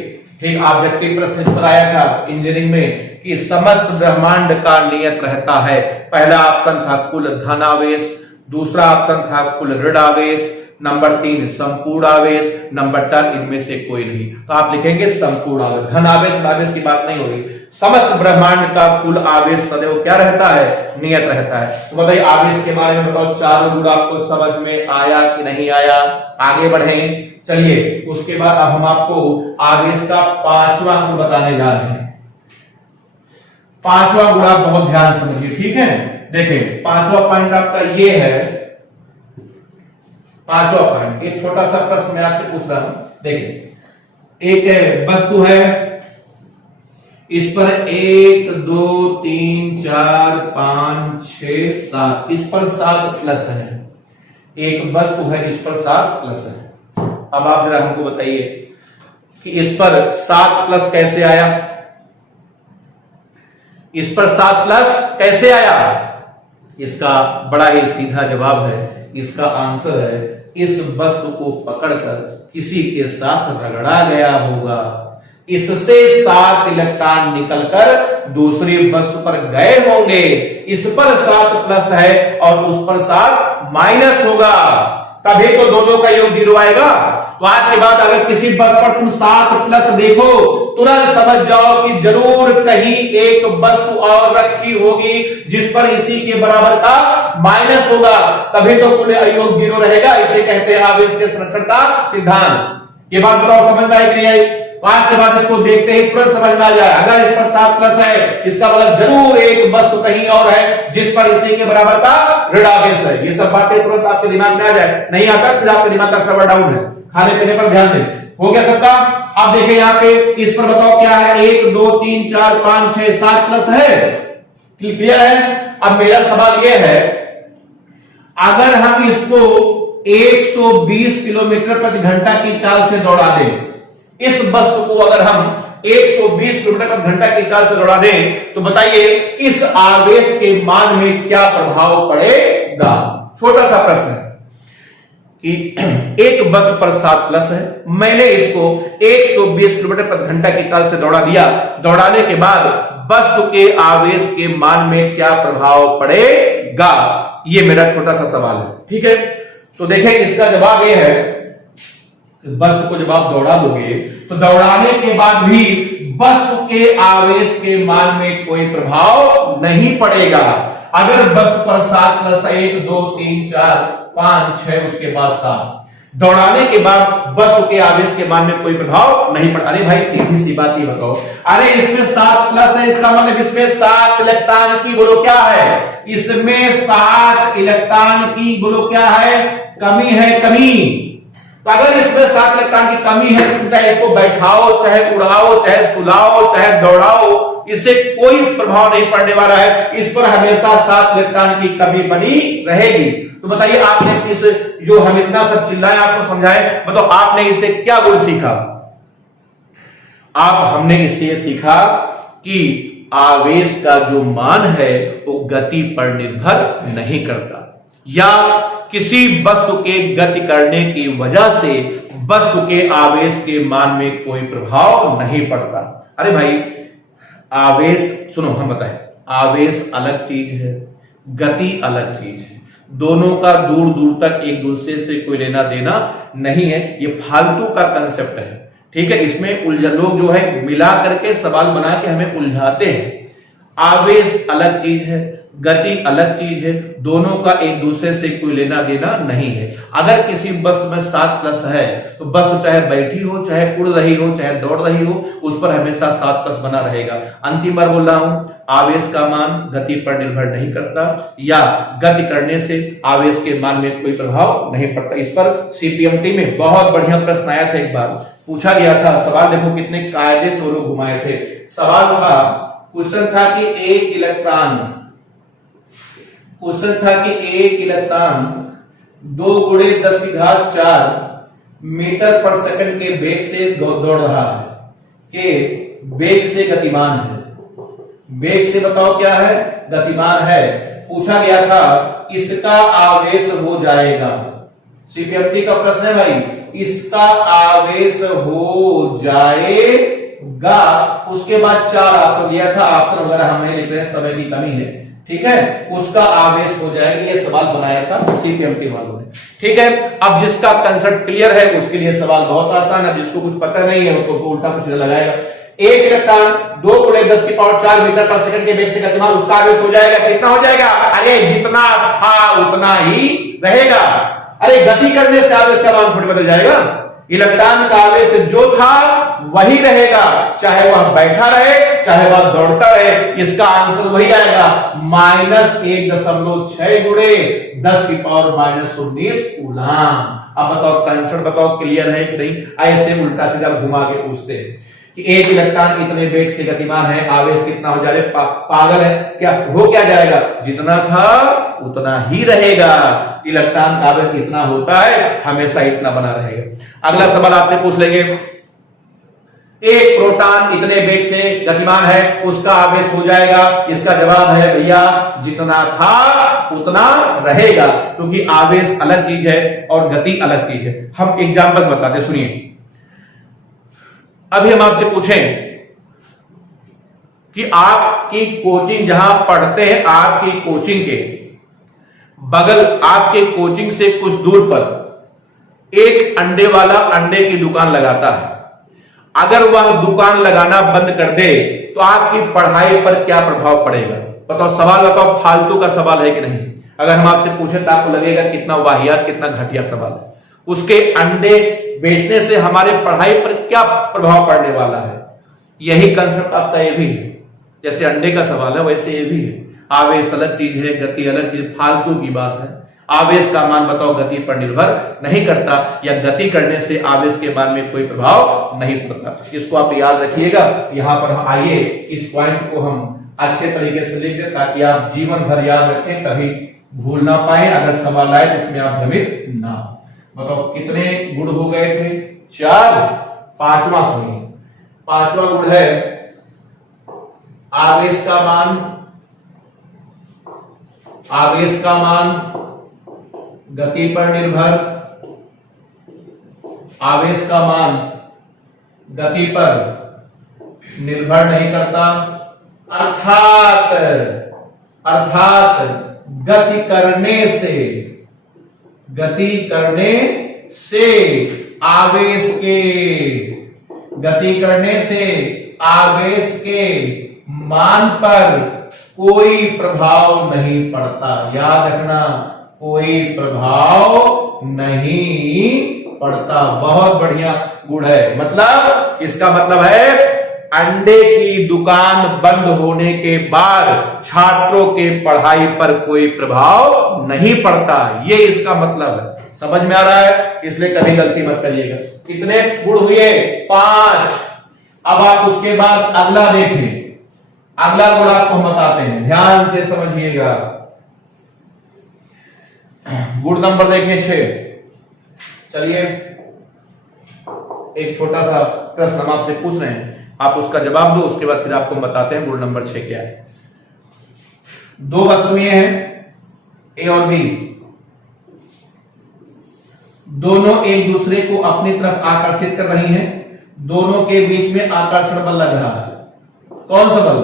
ठीक, ऑब्जेक्टिव प्रश्न इस पर आया था इंजीनियरिंग में कि समस्त ब्रह्मांड का नियत रहता है। पहला ऑप्शन था कुल धन आवेश, दूसरा ऑप्शन था कुल ऋण आवेश, नंबर 3 संपूर्ण आवेश, नंबर 4 इनमें से कोई नहीं। तो आप लिखेंगे संपूर्ण आवेश। धन आवेश, ऋण आवेश की बात नहीं हो रही। समस्त ब्रह्मांड का कुल आवेश सदैव क्या रहता है? नियत रहता है। तो बताइए आवेश के बारे में बताओ, चारों गुण आपको समझ में आया कि नहीं आया? आगे बढ़े, चलिए उसके बाद अब हम आपको आवेश का 5वां गुण बताने जा रहे हैं। 5वां गुण आप बहुत ध्यान समझिए, ठीक है? देखिए 5वां पॉइंट आपका ये है। 5वां पॉइंट, एक छोटा सा प्रश्न मैं आपसे पूछ रहा हूं। देखिए, एक वस्तु है, इस पर 1 2 3 4 5 6 7, इस पर 7 प्लस है। एक वस्तु है, इस पर 7 प्लस है। अब आप जरा हमको बताइए कि इस पर 7 प्लस कैसे आया? इस पर 7 प्लस कैसे आया? इसका बड़ा ही सीधा जवाब है। इसका आंसर है, इस वस्तु को पकड़कर किसी के साथ रगड़ा गया होगा, इससे 7 इलेक्ट्रॉन निकलकर दूसरी वस्तु पर गए होंगे। इस पर 7 प्लस है और उस पर 7 माइनस होगा, तभी तो दोनों का योग 0 आएगा। तो आज के बाद अगर किसी वस्तु पर तुम 7 प्लस देखो, तुरंत समझ जाओ कि जरूर कहीं एक वस्तु और रखी होगी जिस पर इसी के बराबर का माइनस होगा, तभी तो कुल योग 0 रहेगा। इसे कहते हैं आवेश के संरक्षण का सिद्धांत। ये बात बताओ समझ में आई कि नहीं आई? आज के बाद इसको देखते ही तुरंत समझ में आ जाए, अगर इस पर 7 प्लस है, इसका मतलब जरूर एक वस्तु कहीं और है जिस पर इसी के बराबर का ऋण आवेश है। ये सब बातें तुरंत आपके दिमाग में आ जाए। नहीं आता फिर आपके दिमाग का सर्वर डाउन है। खाने पीने पर ध्यान दें। हो गया सबका? अब देखिए यहाँ पे इस पर बताओ क्या है? 1 2 3 4 5 6 7 प्लस है। क्लियर है? अब मेरा सवाल यह है, अगर हम इसको 120 किलोमीटर प्रति घंटा की चाल से दौड़ा दें, इस वस्तु को अगर हम 120 किलोमीटर प्रति घंटा की चाल से दौड़ा दें, तो बताइए इस आवेश के मान में क्या प्रभाव पड़ेगा? छोटा सा प्रश्न है कि एक वस्तु पर 7 प्लस है, मैंने इसको 120 किलोमीटर प्रति घंटा की चाल से दौड़ा दिया। दौड़ाने के बाद वस्तु के आवेश के मान में क्या प्रभाव पड़ेगा? ये मेरा छोटा सा सवाल है। ठीक है, तो देखें इसका जवाब ये है, वस्तु को जब आप दौड़ा दोगे तो दौड़ाने के बाद भी वस्तु के आवेश के मान में कोई प्रभाव नहीं पड़ेगा। अगर वस्तु पर 7 प्लस 1 2 3 4 5 6 उसके बाद 7, दौड़ाने के बाद वस्तु के आवेश के मान में कोई प्रभाव नहीं पड़ता। अरे भाई सीधी सी बात ही बताओ, अरे इसमें 7 प्लस है, इसका मतलब इसमें 7 इलेक्ट्रॉन की बोलो क्या है? इसमें 7 इलेक्ट्रॉन की बोलो क्या है? कमी है, कमी। तो अगर इसमें 7 इलेक्ट्रॉन की कमी है तो चाहे इसको बैठाओ, चाहे उड़ाओ, चाहे सुलाओ, चाहे दौड़ाओ, इससे कोई प्रभाव नहीं पड़ने वाला है। इस पर हमेशा 7 इलेक्ट्रॉन की कमी बनी रहेगी। तो बताइए आपने इस जो हम इतना सब चिल्लाए आपको समझाए, बताओ आपने इससे क्या गुण सीखा? हमने इससे सीखा कि आवेश का जो मान है वो गति पर निर्भर नहीं करता, या किसी वस्तु के गति करने की वजह से वस्तु के आवेश के मान में कोई प्रभाव नहीं पड़ता। अरे भाई आवेश सुनो, हम बताएं, आवेश अलग चीज है, गति अलग चीज है, दोनों का दूर दूर तक एक दूसरे से कोई लेना देना नहीं है, ये फालतू का कंसेप्ट है। ठीक है, इसमें लोग जो है मिला करके सवाल बना के हमें उलझाते हैं। आवेश अलग चीज है, गति अलग चीज है, दोनों का एक दूसरे से कोई लेना देना नहीं है। अगर किसी वस्तु में 7+ है तो वस्तु चाहे बैठी हो, चाहे उड़ रही हो, चाहे दौड़ रही हो, उस पर हमेशा 7+ बना रहेगा। अंतिम बार बोल रहा हूं, आवेश का मान गति पर निर्भर नहीं करता, या गति करने से आवेश के मान में कोई प्रभाव नहीं पड़ता। इस पर सीपीएमटी में बहुत बढ़िया प्रश्न आया था, एक बार पूछा गया था सवाल। देखो कितने कायदे से वो लोग घुमाए थे। सवाल था, क्वेश्चन था कि एक इलेक्ट्रॉन 2 × 10⁴ मीटर पर सेकंड के वेग से दौड़ रहा है, के वेग से गतिमान है। वेग से बताओ क्या है, गतिमान है। पूछा गया था इसका आवेश हो जाएगा, सीपीएमटी का प्रश्न है भाई, इसका आवेश हो जाएगा। उसके बाद 4 ऑप्शन दिया था, ऑप्शन वगैरह हम नहीं लिख रहे, समय की कमी है। ठीक है, उसका आवेश हो जाएगा, ये सवाल बनाया था सीपीएमटी वालों ने। ठीक है, अब जिसका कंसेप्ट क्लियर है उसके लिए सवाल बहुत आसान है, जिसको कुछ पता नहीं है वो तो उल्टा सीधा लगाएगा। एक इलेक्ट्रॉन 2 × 10⁴ मीटर पर सेकंड के वेग से गतिमान, उसका आवेश हो जाएगा। कितना हो जाएगा? अरे जितना था उतना ही रहेगा। अरे गति करने से आवेश का मान थोड़ी बदल जाएगा। इलेक्ट्रॉन का आवेश जो था वही रहेगा, चाहे वह बैठा रहे चाहे वह दौड़ता रहे, इसका आंसर वही आएगा, -1.6 × 10⁻⁻19 कूलम। अब बताओ कंसेप्ट बताओ क्लियर है कि नहीं? ऐसे उल्टा सीधा घुमा के पूछते हैं कि एक इलेक्ट्रॉन इतने वेग से गतिमान है, आवेश कितना हो जाए? पागल है क्या? हो क्या जाएगा? जितना था उतना ही रहेगा। इलेक्ट्रॉन का आवेश कितना होता है? हमेशा इतना बना रहेगा। अगला सवाल आपसे पूछ लेंगे, एक प्रोटॉन इतने वेग से गतिमान है, उसका आवेश हो जाएगा। इसका जवाब है भैया जितना था उतना रहेगा, क्योंकि आवेश अलग चीज है और गति अलग चीज है। हम एग्जांपल्स बताते हैं, सुनिए। अभी हम आपसे पूछें कि आपकी कोचिंग जहां पढ़ते हैं, आपकी कोचिंग के बगल, आपके कोचिंग से कुछ दूर पर एक अंडे वाला अंडे की दुकान लगाता है। अगर वह दुकान लगाना बंद कर दे तो आपकी पढ़ाई पर क्या प्रभाव पड़ेगा? बताओ, सवाल बताओ, फालतू का सवाल है कि नहीं? अगर हम आपसे पूछे तो आपको लगेगा कितना वाहियात, कितना घटिया सवाल है। उसके अंडे बेचने से हमारे पढ़ाई पर क्या प्रभाव पड़ने वाला है? यही कंसेप्ट आपका ये भी है। जैसे अंडे का सवाल है वैसे ये भी है। आवेश अलग चीज है, गति अलग चीज, फालतू की बात है। आवेश का मान बताओ गति पर निर्भर नहीं करता, या गति करने से आवेश के मान में कोई प्रभाव नहीं पड़ता। इसको आप याद रखिएगा। यहां पर हम आइए इस पॉइंट को हम अच्छे तरीके से लिख दें ताकि आप जीवन भर याद रखें, कभी भूल ना पाए। अगर सवाल आए तो इसमें आप भ्रमित ना हो। बताओ कितने गुण हो गए थे? 4। पांचवा सुनिए, पांचवा गुण है आवेश का मान, आवेश का मान गति पर निर्भर, आवेश का मान गति पर निर्भर नहीं करता, अर्थात गति करने से आवेश के मान पर कोई प्रभाव नहीं पड़ता। याद रखना, कोई प्रभाव नहीं पड़ता। बहुत बढ़िया गुण है। मतलब इसका मतलब है अंडे की दुकान बंद होने के बाद छात्रों के पढ़ाई पर कोई प्रभाव नहीं पड़ता। ये इसका मतलब है। समझ में आ रहा है? इसलिए कभी गलती मत करिएगा। कितने गुण हुए? 5। अब आप उसके बाद अगला देखें। अगला गुण आपको हम बताते हैं, ध्यान से समझिएगा। गुण नंबर देखें 6। चलिए एक छोटा सा प्रश्न हम आपसे पूछ रहे हैं, आप उसका जवाब दो, उसके बाद फिर आपको हम बताते हैं गुण नंबर 6 क्या है। 2 वस्तुएं हैं ए और बी। दोनों एक दूसरे को अपनी तरफ आकर्षित कर रही हैं, दोनों के बीच में आकर्षण बल लग रहा है। कौन सा बल?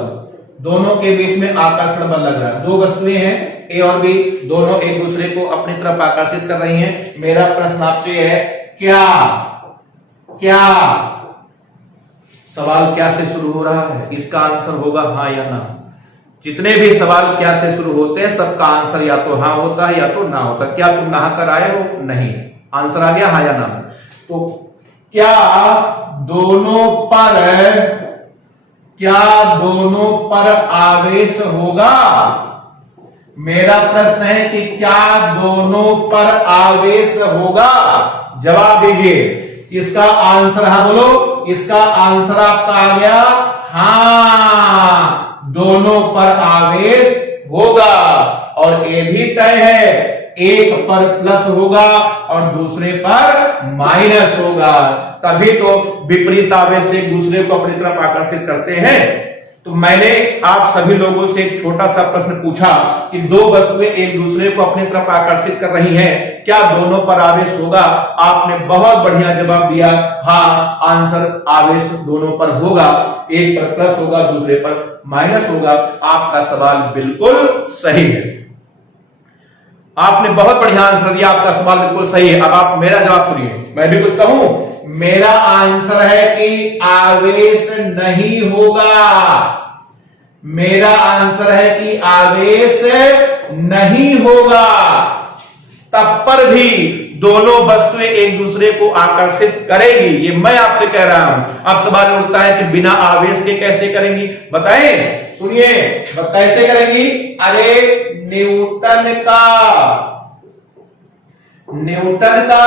दोनों के बीच में आकर्षण बल लग रहा है। दो वस्तुएं हैं ए और बी, दोनों एक दूसरे को अपनी तरफ आकर्षित कर रही हैं। मेरा प्रश्न आपसे है, क्या क्या सवाल क्या से शुरू हो रहा है? इसका आंसर होगा हाँ या ना। जितने भी सवाल क्या से शुरू होते हैं सबका आंसर या तो हाँ होता है या तो ना होता है। क्या तुम नहा कर आए हो? नहीं। आंसर आ गया हाँ या ना। तो क्या दोनों पर आवेश होगा? मेरा प्रश्न है कि क्या दोनों पर आवेश होगा? जवाब दीजिए। इसका आंसर हाँ बोलो। इसका आंसर आपका आ गया हाँ, दोनों पर आवेश होगा। और ये भी तय है, एक पर प्लस होगा और दूसरे पर माइनस होगा। तभी तो विपरीत आवेश से एक दूसरे को अपनी तरफ आकर्षित करते हैं। तो मैंने आप सभी लोगों से एक छोटा सा प्रश्न पूछा कि दो वस्तुएं एक दूसरे को अपनी तरफ आकर्षित कर रही हैं, क्या दोनों पर आवेश होगा? आपने बहुत बढ़िया जवाब दिया, हाँ आंसर आवेश दोनों पर होगा। एक पर प्लस होगा, दूसरे पर माइनस होगा। आपका सवाल बिल्कुल सही है। आपने बहुत बढ़िया आंसर दिया, आपका सवाल बिल्कुल सही है। अब आप मेरा जवाब सुनिए, मैं भी कुछ कहूं। मेरा आंसर है कि आवेश नहीं होगा। मेरा आंसर है कि आवेश नहीं होगा। तब पर भी दोनों वस्तुएं एक दूसरे को आकर्षित करेगी, ये मैं आपसे कह रहा हूं। अब सवाल उठता है कि बिना आवेश के कैसे करेंगी? बताएं, सुनिए कैसे करेंगी। अरे न्यूटन का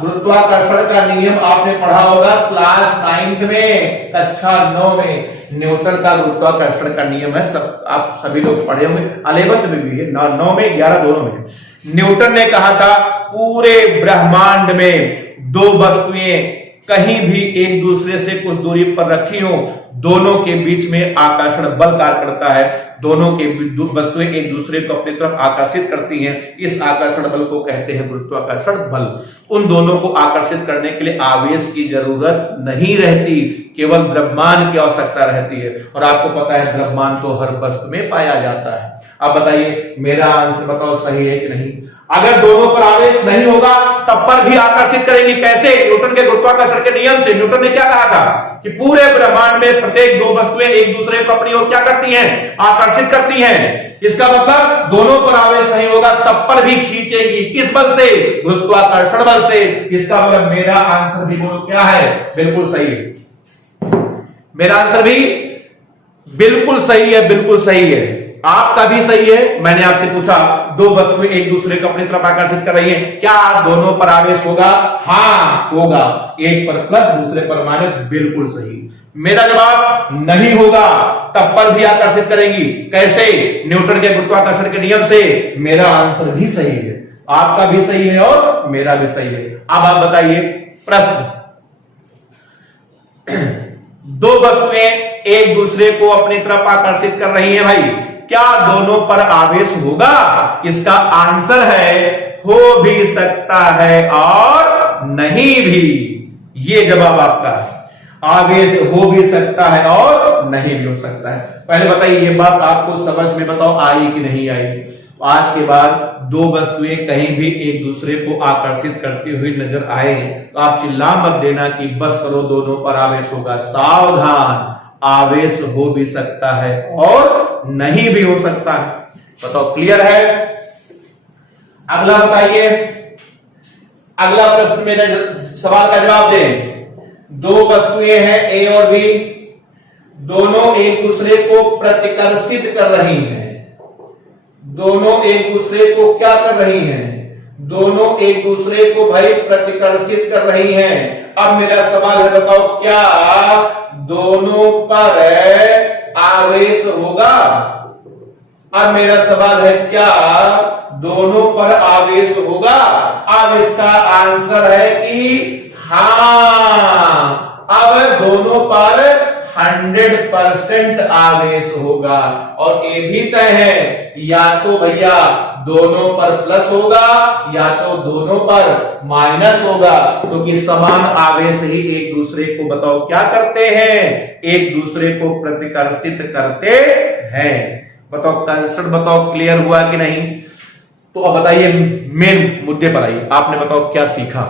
गुरुत्वाकर्षण का नियम आपने पढ़ा होगा क्लास 9th में, कक्षा 9 में। न्यूटन का गुरुत्वाकर्षण का नियम है, सब आप सभी लोग पढ़े होंगे, 11th में भी है, 9 में 11 दोनों में। न्यूटन ने कहा था पूरे ब्रह्मांड में दो वस्तुएं कहीं भी एक दूसरे से कुछ दूरी पर रखी हो, दोनों के बीच में आकर्षण बल कार्य करता है। दोनों के वस्तुएं एक दूसरे को अपनी तरफ आकर्षित करती हैं। इस आकर्षण बल को कहते हैं गुरुत्वाकर्षण बल। उन दोनों को आकर्षित करने के लिए आवेश की जरूरत नहीं रहती, केवल द्रव्यमान की आवश्यकता रहती है। और आपको पता है द्रव्यमान तो हर वस्तु में पाया जाता है। अब बताइए मेरा आंसर बताओ सही है कि नहीं? अगर दोनों पर आवेश नहीं होगा तब पर भी आकर्षित करेंगे। कैसे? न्यूटन के गुरुत्वाकर्षण के नियम से। न्यूटन ने क्या कहा था कि पूरे ब्रह्मांड में प्रत्येक दो वस्तुएं एक दूसरे को अपनी ओर क्या करती हैं? आकर्षित करती हैं। इसका मतलब दोनों पर आवेश नहीं होगा तब पर भी खींचेगी। किस बल से? गुरुत्वाकर्षण बल से। इसका मतलब मेरा आंसर भी बोलो क्या है? बिल्कुल सही है। मेरा आंसर भी बिल्कुल सही है, बिल्कुल सही है। आपका भी सही है। मैंने आपसे पूछा दो वस्तुएं एक दूसरे को अपनी तरफ आकर्षित कर रही हैं, क्या दोनों पर आवेश होगा? हाँ होगा। एक पर प्लस दूसरे पर माइनस, बिल्कुल सही। मेरा जवाब नहीं होगा, तब पर भी आकर्षित करेंगी। कैसे? न्यूटन के गुरुत्वाकर्षण के नियम से। मेरा आंसर भी सही है, आपका भी सही है और मेरा भी सही है। अब आप बताइए प्रश्न, दो वस्तुएं एक दूसरे को अपनी तरफ आकर्षित कर रही हैं भाई, क्या दोनों पर आवेश होगा? इसका आंसर है हो भी सकता है और नहीं भी। ये जवाब आपका है, आवेश हो भी सकता है और नहीं भी हो सकता है। पहले बताइए ये बात आपको समझ में बताओ आई कि नहीं आई? आज के बाद दो वस्तुएं कहीं भी एक दूसरे को आकर्षित करती हुई नजर आए तो आप चिल्ला मत देना कि बस करो दोनों पर आवेश होगा। सावधान, आवेश हो भी सकता है और नहीं भी हो सकता है। बताओ क्लियर है? अगला बताइए, अगला प्रश्न मेरे सवाल का जवाब दें। दो वस्तुएं हैं ए और बी, दोनों एक दूसरे को प्रतिकर्षित कर रही हैं। दोनों एक दूसरे को क्या कर रही हैं? दोनों एक दूसरे को भाई प्रतिकर्षित कर रही हैं। अब मेरा सवाल है बताओ क्या दोनों पर आवेश होगा? अब मेरा सवाल है क्या दोनों पर आवेश होगा? अब इसका आंसर है कि हाँ। अब दोनों पर 100% आवेश होगा। और ये भी तय है, या तो भैया दोनों पर प्लस होगा या तो दोनों पर माइनस होगा, क्योंकि समान आवेश ही एक दूसरे को बताओ क्या करते हैं, एक दूसरे को प्रतिकर्षित करते हैं। बताओ कंसेप्ट बताओ क्लियर हुआ कि नहीं। तो अब बताइए मेन मुद्दे पर आइए, आपने बताओ क्या सीखा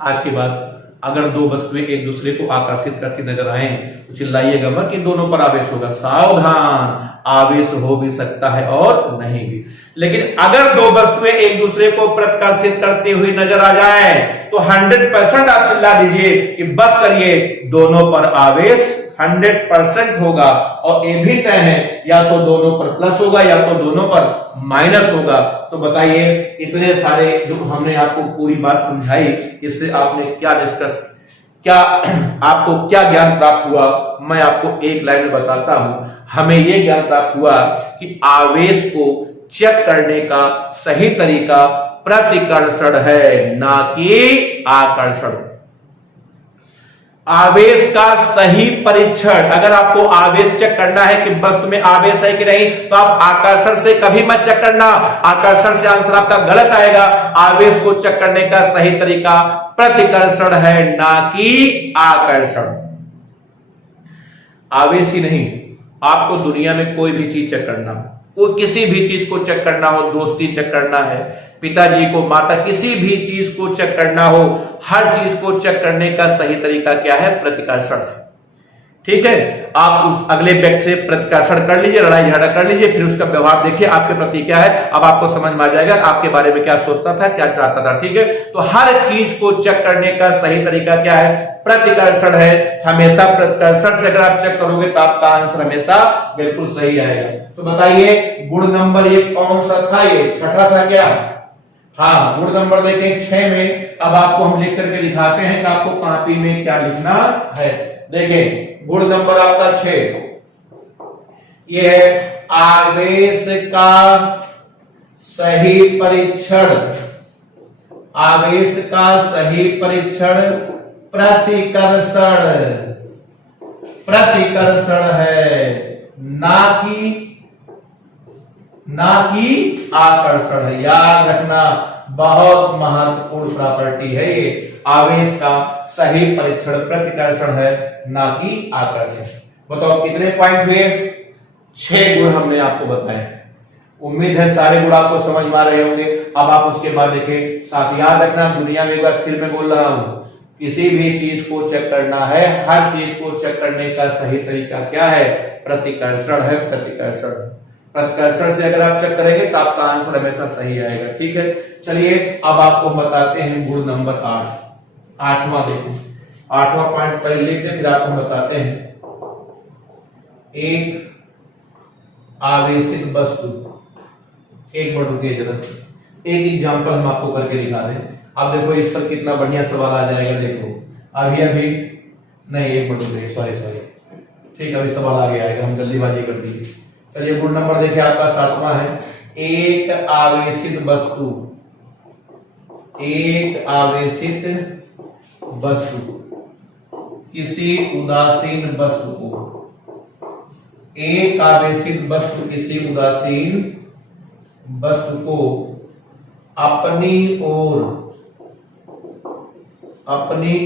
आज के बाद। अगर दो वस्तुएं एक दूसरे को आकर्षित करती नजर आए तो चिल्लाइएगा मत कि दोनों पर आवेश होगा। सावधान, आवेश हो भी सकता है और नहीं भी। लेकिन अगर दो वस्तुएं एक दूसरे को प्रतिकर्षित करती हुई नजर आ जाए तो 100% आप चिल्ला दीजिए कि बस करिए, दोनों पर आवेश 100% होगा। और ये भी तय है, या तो दोनों पर प्लस होगा या तो दोनों पर माइनस होगा। तो बताइए इतने सारे जो हमने आपको पूरी बात समझाई, इससे आपने क्या डिस्कस, क्या आपको क्या ज्ञान प्राप्त हुआ, मैं आपको एक लाइन में बताता हूं। हमें यह ज्ञान प्राप्त हुआ कि आवेश को चेक करने का सही तरीका प्रतिकर्षण है, ना कि आकर्षण। आवेश का सही परीक्षण, अगर आपको आवेश चेक करना है कि वस्तु में आवेश है कि नहीं, तो आप आकर्षण से कभी मत चेक करना, आकर्षण से आंसर आपका गलत आएगा। आवेश को चेक करने का सही तरीका प्रतिकर्षण है, ना कि आकर्षण। आवेश ही नहीं, आपको दुनिया में कोई भी चीज चेक करना, कोई किसी भी चीज को चेक करना हो, दोस्ती चेक करना है, पिताजी को, माता, किसी भी चीज को चेक करना हो, हर चीज को चेक करने का सही तरीका क्या है, प्रतिकर्षण। ठीक है, आप उस अगले व्यक्ति से प्रतिकर्षण कर लीजिए, लड़ाई झगड़ा कर लीजिए, फिर उसका व्यवहार देखिए आपके प्रति क्या है। अब आपको समझ में आ जाएगा आपके बारे में क्या सोचता था, क्या चाहता था। ठीक है, तो हर चीज को चेक करने का सही तरीका क्या है, प्रतिकर्षण है। हमेशा प्रतिकर्षण से अगर आप चेक करोगे तो आपका आंसर हमेशा बिल्कुल सही आएगा। तो बताइए गुण नंबर ये कौन सा था, ये छठा था क्या। हाँ, गुण नंबर देखें 6 में। अब आपको हम लिख करके दिखाते हैं कि आपको कॉपी में क्या लिखना है। देखें गुण नंबर आपका 6, ये है आवेश का सही परीक्षण। आवेश का सही परीक्षण प्रतिकर्षण, प्रतिकर्षण है, ना कि आकर्षण है। याद रखना, बहुत महत्वपूर्ण प्रॉपर्टी है ये। आवेश का सही परीक्षण प्रतिकर्षण है, ना कि आकर्षण। बताओ कितने पॉइंट हुए, 6 गुण हमने आपको बताए। उम्मीद है सारे गुण आपको समझ में आ रहे होंगे। अब आप उसके बाद देखें, साथ याद रखना, दुनिया में एक बार फिर मैं बोल रहा हूं, किसी भी चीज को चेक करना है, हर चीज को चेक करने का सही तरीका क्या है, प्रतिकर्षण है, प्रतिकर्षण। प्रतिकर्षण से अगर आप चेक करेंगे तो आपका आंसर हमेशा सही आएगा। ठीक है, चलिए अब आपको बताते हैं गुण नंबर 8, 8वां। देखो 8वां पॉइंट पहले लिख दे, फिर आपको बताते हैं। एक आवेशित वस्तु, एक मिनट रुकिए जरा, एक एग्जांपल हम आपको करके दिखा दें। अब देखो इस पर कितना बढ़िया सवाल आ जाएगा। देखो अभी नहीं, एक मिनट रुकिए, सॉरी, ठीक, अभी सवाल आगे आएगा, हम जल्दीबाजी कर दीजिए। चलिए गुण नंबर देखिए आपका 7वां है। एक आवेशित वस्तु, एक आवेशित वस्तु किसी उदासीन वस्तु को, एक आवेशित वस्तु किसी उदासीन वस्तु को अपनी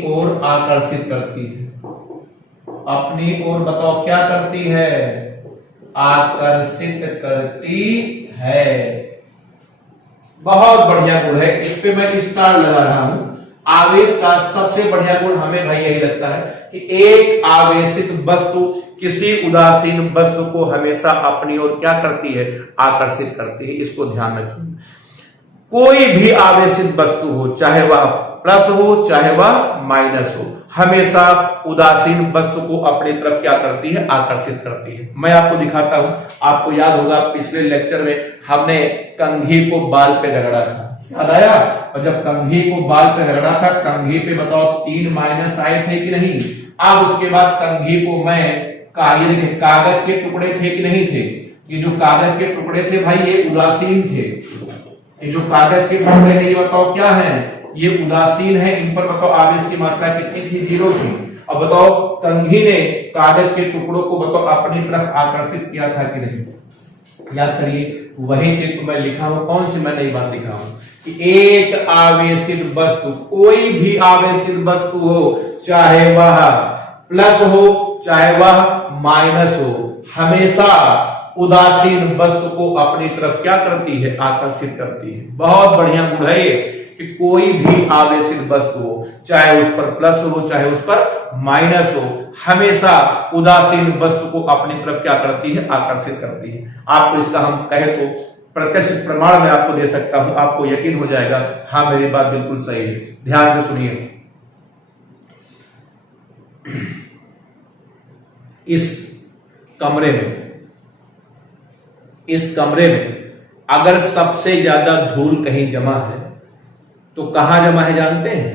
ओर आकर्षित करती है। अपनी ओर बताओ क्या करती है, आकर्षित करती है। बहुत बढ़िया गुण है, इस पे मैं स्टार लगा रहा हूं। आवेश का सबसे बढ़िया गुण हमें भाई यही लगता है कि एक आवेशित वस्तु किसी उदासीन वस्तु को हमेशा अपनी ओर क्या करती है, आकर्षित करती है। इसको ध्यान रखिए। कोई भी आवेशित वस्तु हो, चाहे वह प्लस हो चाहे वह माइनस हो, हमेशा उदासीन वस्तु को अपनी तरफ क्या करती है, आकर्षित करती है। मैं आपको दिखाता हूं। आपको याद होगा पिछले लेक्चर में हमने कंघी को बाल पे रगड़ा था, याद आया। और जब कंघी को बाल पे रगड़ा था, कंघी पे बताओ 3 माइनस आए थे कि नहीं। अब उसके बाद कंघी को मैं कागज के टुकड़े थे कि नहीं थे। ये जो कागज के टुकड़े थे भाई ये उदासीन थे। ये जो कागज के टुकड़े हैं ये बताओ क्या है, ये उदासीन है। इन पर बताओ आवेश की मात्रा कितनी थी, 0 थी। अब बताओ कंघी ने कागज के टुकड़ों को बताओ अपनी तरफ आकर्षित किया था कि नहीं? याद करिए, वही चित्र मैं लिखा हूं। कौन सी मैं नई बात लिखा हूं कि एक आवेशित वस्तु, कोई भी आवेशित वस्तु हो, चाहे वह प्लस हो चाहे वह माइनस हो, हमेशा उदासीन वस्तु को अपनी तरफ क्या करती है? आकर्षित करती है। बहुत बढ़िया गुण है ये कि कोई भी आवेशित वस्तु हो, चाहे उस पर प्लस हो चाहे उस पर माइनस हो, हमेशा उदासीन वस्तु को अपनी तरफ क्या करती है? आकर्षित करती है। आपको इसका हम कहे तो प्रत्यक्ष प्रमाण में आपको दे सकता हूं, आपको यकीन हो जाएगा हाँ मेरी बात बिल्कुल सही है। ध्यान से सुनिए, इस कमरे में अगर सबसे ज्यादा धूल कहीं जमा है तो कहां जमा है जानते हैं?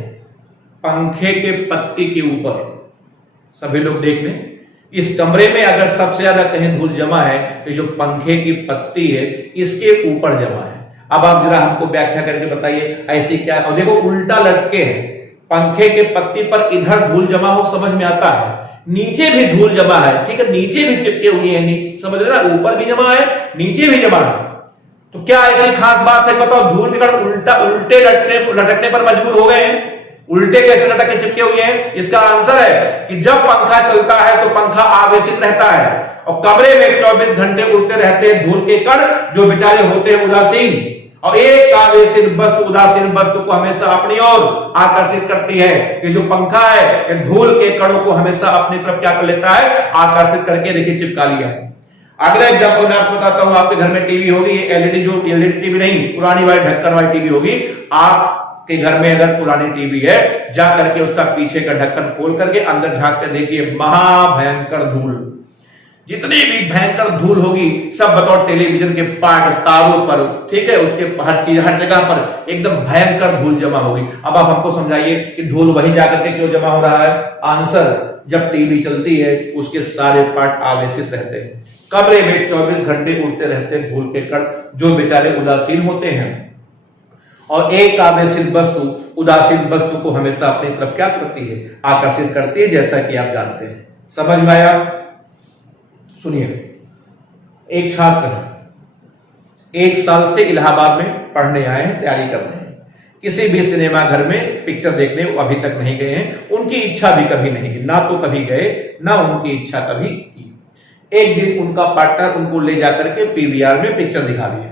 पंखे के पत्ती के ऊपर। सभी लोग देख लें, इस कमरे में अगर सबसे ज्यादा कहीं धूल जमा है तो जो पंखे की पत्ती है इसके ऊपर जमा है। अब आप जरा हमको व्याख्या करके बताइए ऐसी क्या? और देखो उल्टा लटके हैं, पंखे के पत्ती पर इधर धूल जमा हो समझ में आता है, नीचे भी धूल जमा है, ठीक है, नीचे भी चिपके हुए हैं, नीचे समझ रहे ना, ऊपर भी जमा है नीचे भी जमा है। तो क्या ऐसी खास बात है? बताओ, धूल के कारण उल्टे लटकने पर मजबूर हो गए हैं। उल्टे कैसे लटक के चिपके हुए हैं? इसका आंसर है कि जब पंखा चलता है तो पंखा आवेशित रहता है और कमरे में 24 घंटे उड़ते रहते हैं धूल के कण, जो बेचारे होते हैं उदासीन। और एक आवेशित वस्तु उदासीन वस्तु को हमेशा अपनी ओर आकर्षित करती है। ये जो पंखा है धूल के कणों को हमेशा अपनी तरफ क्या कर लेता है? आकर्षित करके देखिए चिपका लिया है। अगला एग्जाम्पल मैं आपको बताता हूं। आपके घर में टीवी होगी, एलईडी, जो एलईडी टीवी नहीं, पुरानी वाली ढक्कन वाली टीवी होगी। आपके घर में अगर पुरानी टीवी है, जा करके उसका पीछे का ढक्कन खोल करके अंदर झांक कर देखिए, महाभयंकर धूल, जितनी भी भयंकर धूल होगी सब बताओ टेलीविजन के पार्ट, तारों पर, ठीक है, उसके हर चीज हर जगह पर एकदम भयंकर धूल जमा होगी। अब आप हमको समझाइए कि धूल वहीं जाकर के क्यों जमा हो रहा है? आंसर, जब टीवी चलती है उसके सारे पार्ट आवेशित रहते हैं, कमरे में 24 घंटे उड़ते रहते हैं धूल के कण, जो बेचारे उदासीन होते हैं। और एक आवेशित वस्तु उदासीन वस्तु को हमेशा अपनी तरफ क्या करती है? आकर्षित करती है, जैसा कि आप जानते हैं। समझ में आया? सुनिए, एक छात्र है, 1 साल से इलाहाबाद में पढ़ने आए हैं, तैयारी कर रहे हैं, किसी भी सिनेमा घर में पिक्चर देखने वो अभी तक नहीं गए हैं, उनकी इच्छा भी कभी नहीं की, ना तो कभी गए ना उनकी इच्छा कभी की। एक दिन उनका पार्टनर उनको ले जाकर के पीवीआर में पिक्चर दिखा दिया,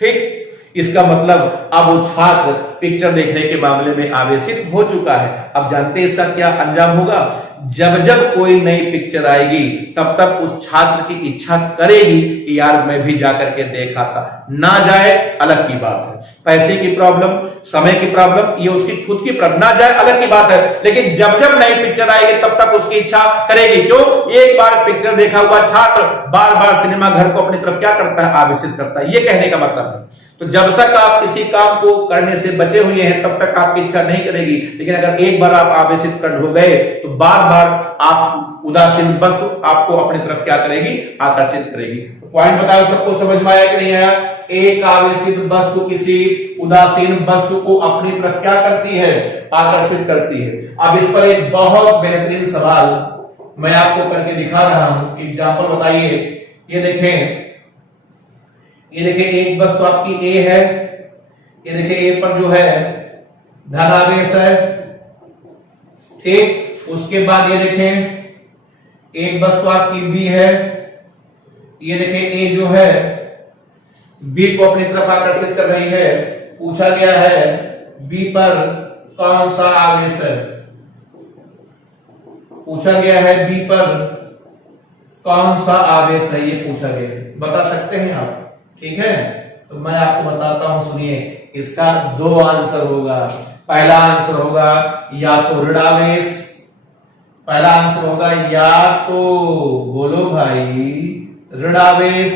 ठीक। इसका मतलब अब वो छात्र पिक्चर देखने के मामले में आवेशित हो चुका है। अब जानते हैं इसका क्या अंजाम होगा? जब जब कोई नई पिक्चर आएगी तब तक उस छात्र की इच्छा करेगी कि यार मैं भी जाकर के देख आता। ना जाए अलग की बात है, पैसे की प्रॉब्लम, समय की प्रॉब्लम, ये उसकी खुद की प्रॉब्लम, ना जाए अलग की बात है, लेकिन जब जब नई पिक्चर आएगी तब तक उसकी इच्छा करेगी। क्यों? एक बार पिक्चर देखा हुआ छात्र बार बार सिनेमा घर को अपनी तरफ क्या करता है? आवेशित करता है। ये कहने का मतलब है। तो जब तक आप किसी काम को करने से बचे हुए हैं तब तक आपकी इच्छा नहीं करेगी, लेकिन अगर एक बार आप आवेशित कर हो गए तो बार बार आप उदासीन वस्तु आपको अपनी तरफ क्या करेगी? आकर्षित करेगी। तो पॉइंट बताओ, सबको समझ में आया कि नहीं आया? एक आवेशित वस्तु किसी उदासीन वस्तु को अपनी तरफ क्या करती है? आकर्षित करती है। अब इस पर एक बहुत बेहतरीन सवाल मैं आपको करके दिखा रहा हूं, एग्जाम्पल बताइए। ये देखें, एक वस्तु आपकी ए है, ये देखिए ए पर जो है धनावेश है, ठीक। उसके बाद ये देखें एक वस्तु आपकी बी है, ये देखिए ए जो है बी को अपनी तरफ आकर्षित कर रही है। पूछा गया है बी पर कौन सा आवेश है? पूछा गया है बी पर कौन सा आवेश है, ये पूछा गया है। बता सकते हैं आप? ठीक है, तो मैं आपको बताता हूं, सुनिए। इसका 2 आंसर होगा। पहला आंसर होगा या तो ऋणावेश, पहला आंसर होगा या तो, बोलो भाई, ऋणावेश,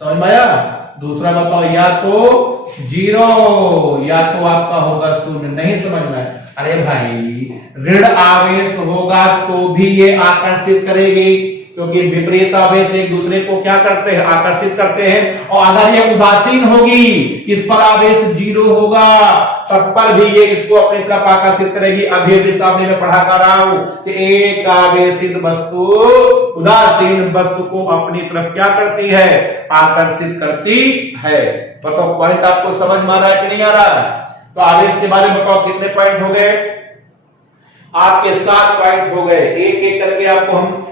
समझ में आया? दूसरा बताओ या तो 0 या तो आपका होगा 0। नहीं समझ में आया? अरे भाई, ऋण आवेश होगा तो भी ये आकर्षित करेगी, क्योंकि विपरीत आवेश एक दूसरे को क्या करते हैं, आकर्षित करते हैं। और अगर ये उदासीन होगी, इस पर आवेश 0 होगा, तब पर भी ये इसको अपनी तरफ आकर्षित करेगी। अभी भी सामने में पढ़ा कर रहा हूं कि एक आवेशित वस्तु उदासीन वस्तु को अपनी तरफ क्या करती है, आकर्षित करती है। बताओ पॉइंट आपको समझ में आ रहा है कि नहीं आ रहा है? तो आवेश के बारे में बताओ कितने पॉइंट हो गए आपके? 7 पॉइंट हो गए, एक एक करके आपको हम,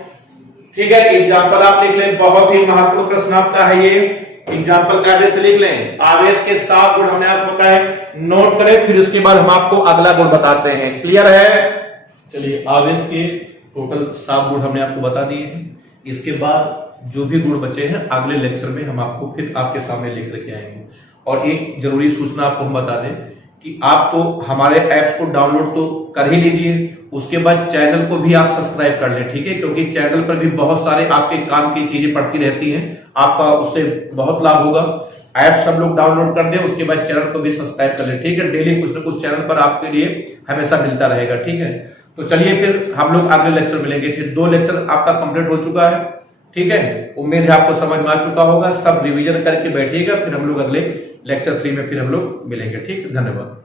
ठीक है। एग्जाम्पल आप लिख लें, बहुत ही महत्वपूर्ण प्रश्न आपका है ये। एग्जाम्पल कायदे से लिख लें। आवेश के 7 गुण हमने आपको बताए, नोट करें, फिर उसके बाद हम आपको अगला गुण बताते हैं। क्लियर है? चलिए, आवेश के टोटल 7 गुण हमने आपको बता दिए हैं। इसके बाद जो भी गुण बचे हैं अगले लेक्चर में हम आपको फिर आपके सामने लेकर के आएंगे। और एक जरूरी सूचना आपको हम बता दें कि आप तो हमारे ऐप्स को डाउनलोड तो कर ही लीजिए, उसके बाद चैनल को भी आप सब्सक्राइब कर लें, ठीक है। क्योंकि चैनल पर भी बहुत सारे आपके काम की चीजें पड़ती रहती हैं, आपका उससे बहुत लाभ होगा। ऐप सब लोग डाउनलोड कर दें, उसके बाद चैनल को भी सब्सक्राइब कर लें, ठीक है। डेली कुछ ना कुछ चैनल पर आपके लिए हमेशा मिलता रहेगा, ठीक है। तो चलिए फिर हम लोग अगले लेक्चर मिलेंगे। फिर 2 लेक्चर आपका कंप्लीट हो चुका है, ठीक है। उम्मीद है आपको समझ में आ चुका होगा। सब रिवीजन करके बैठिएगा, फिर हम लोग अगले लेक्चर 3 में फिर हम लोग मिलेंगे, ठीक है। धन्यवाद।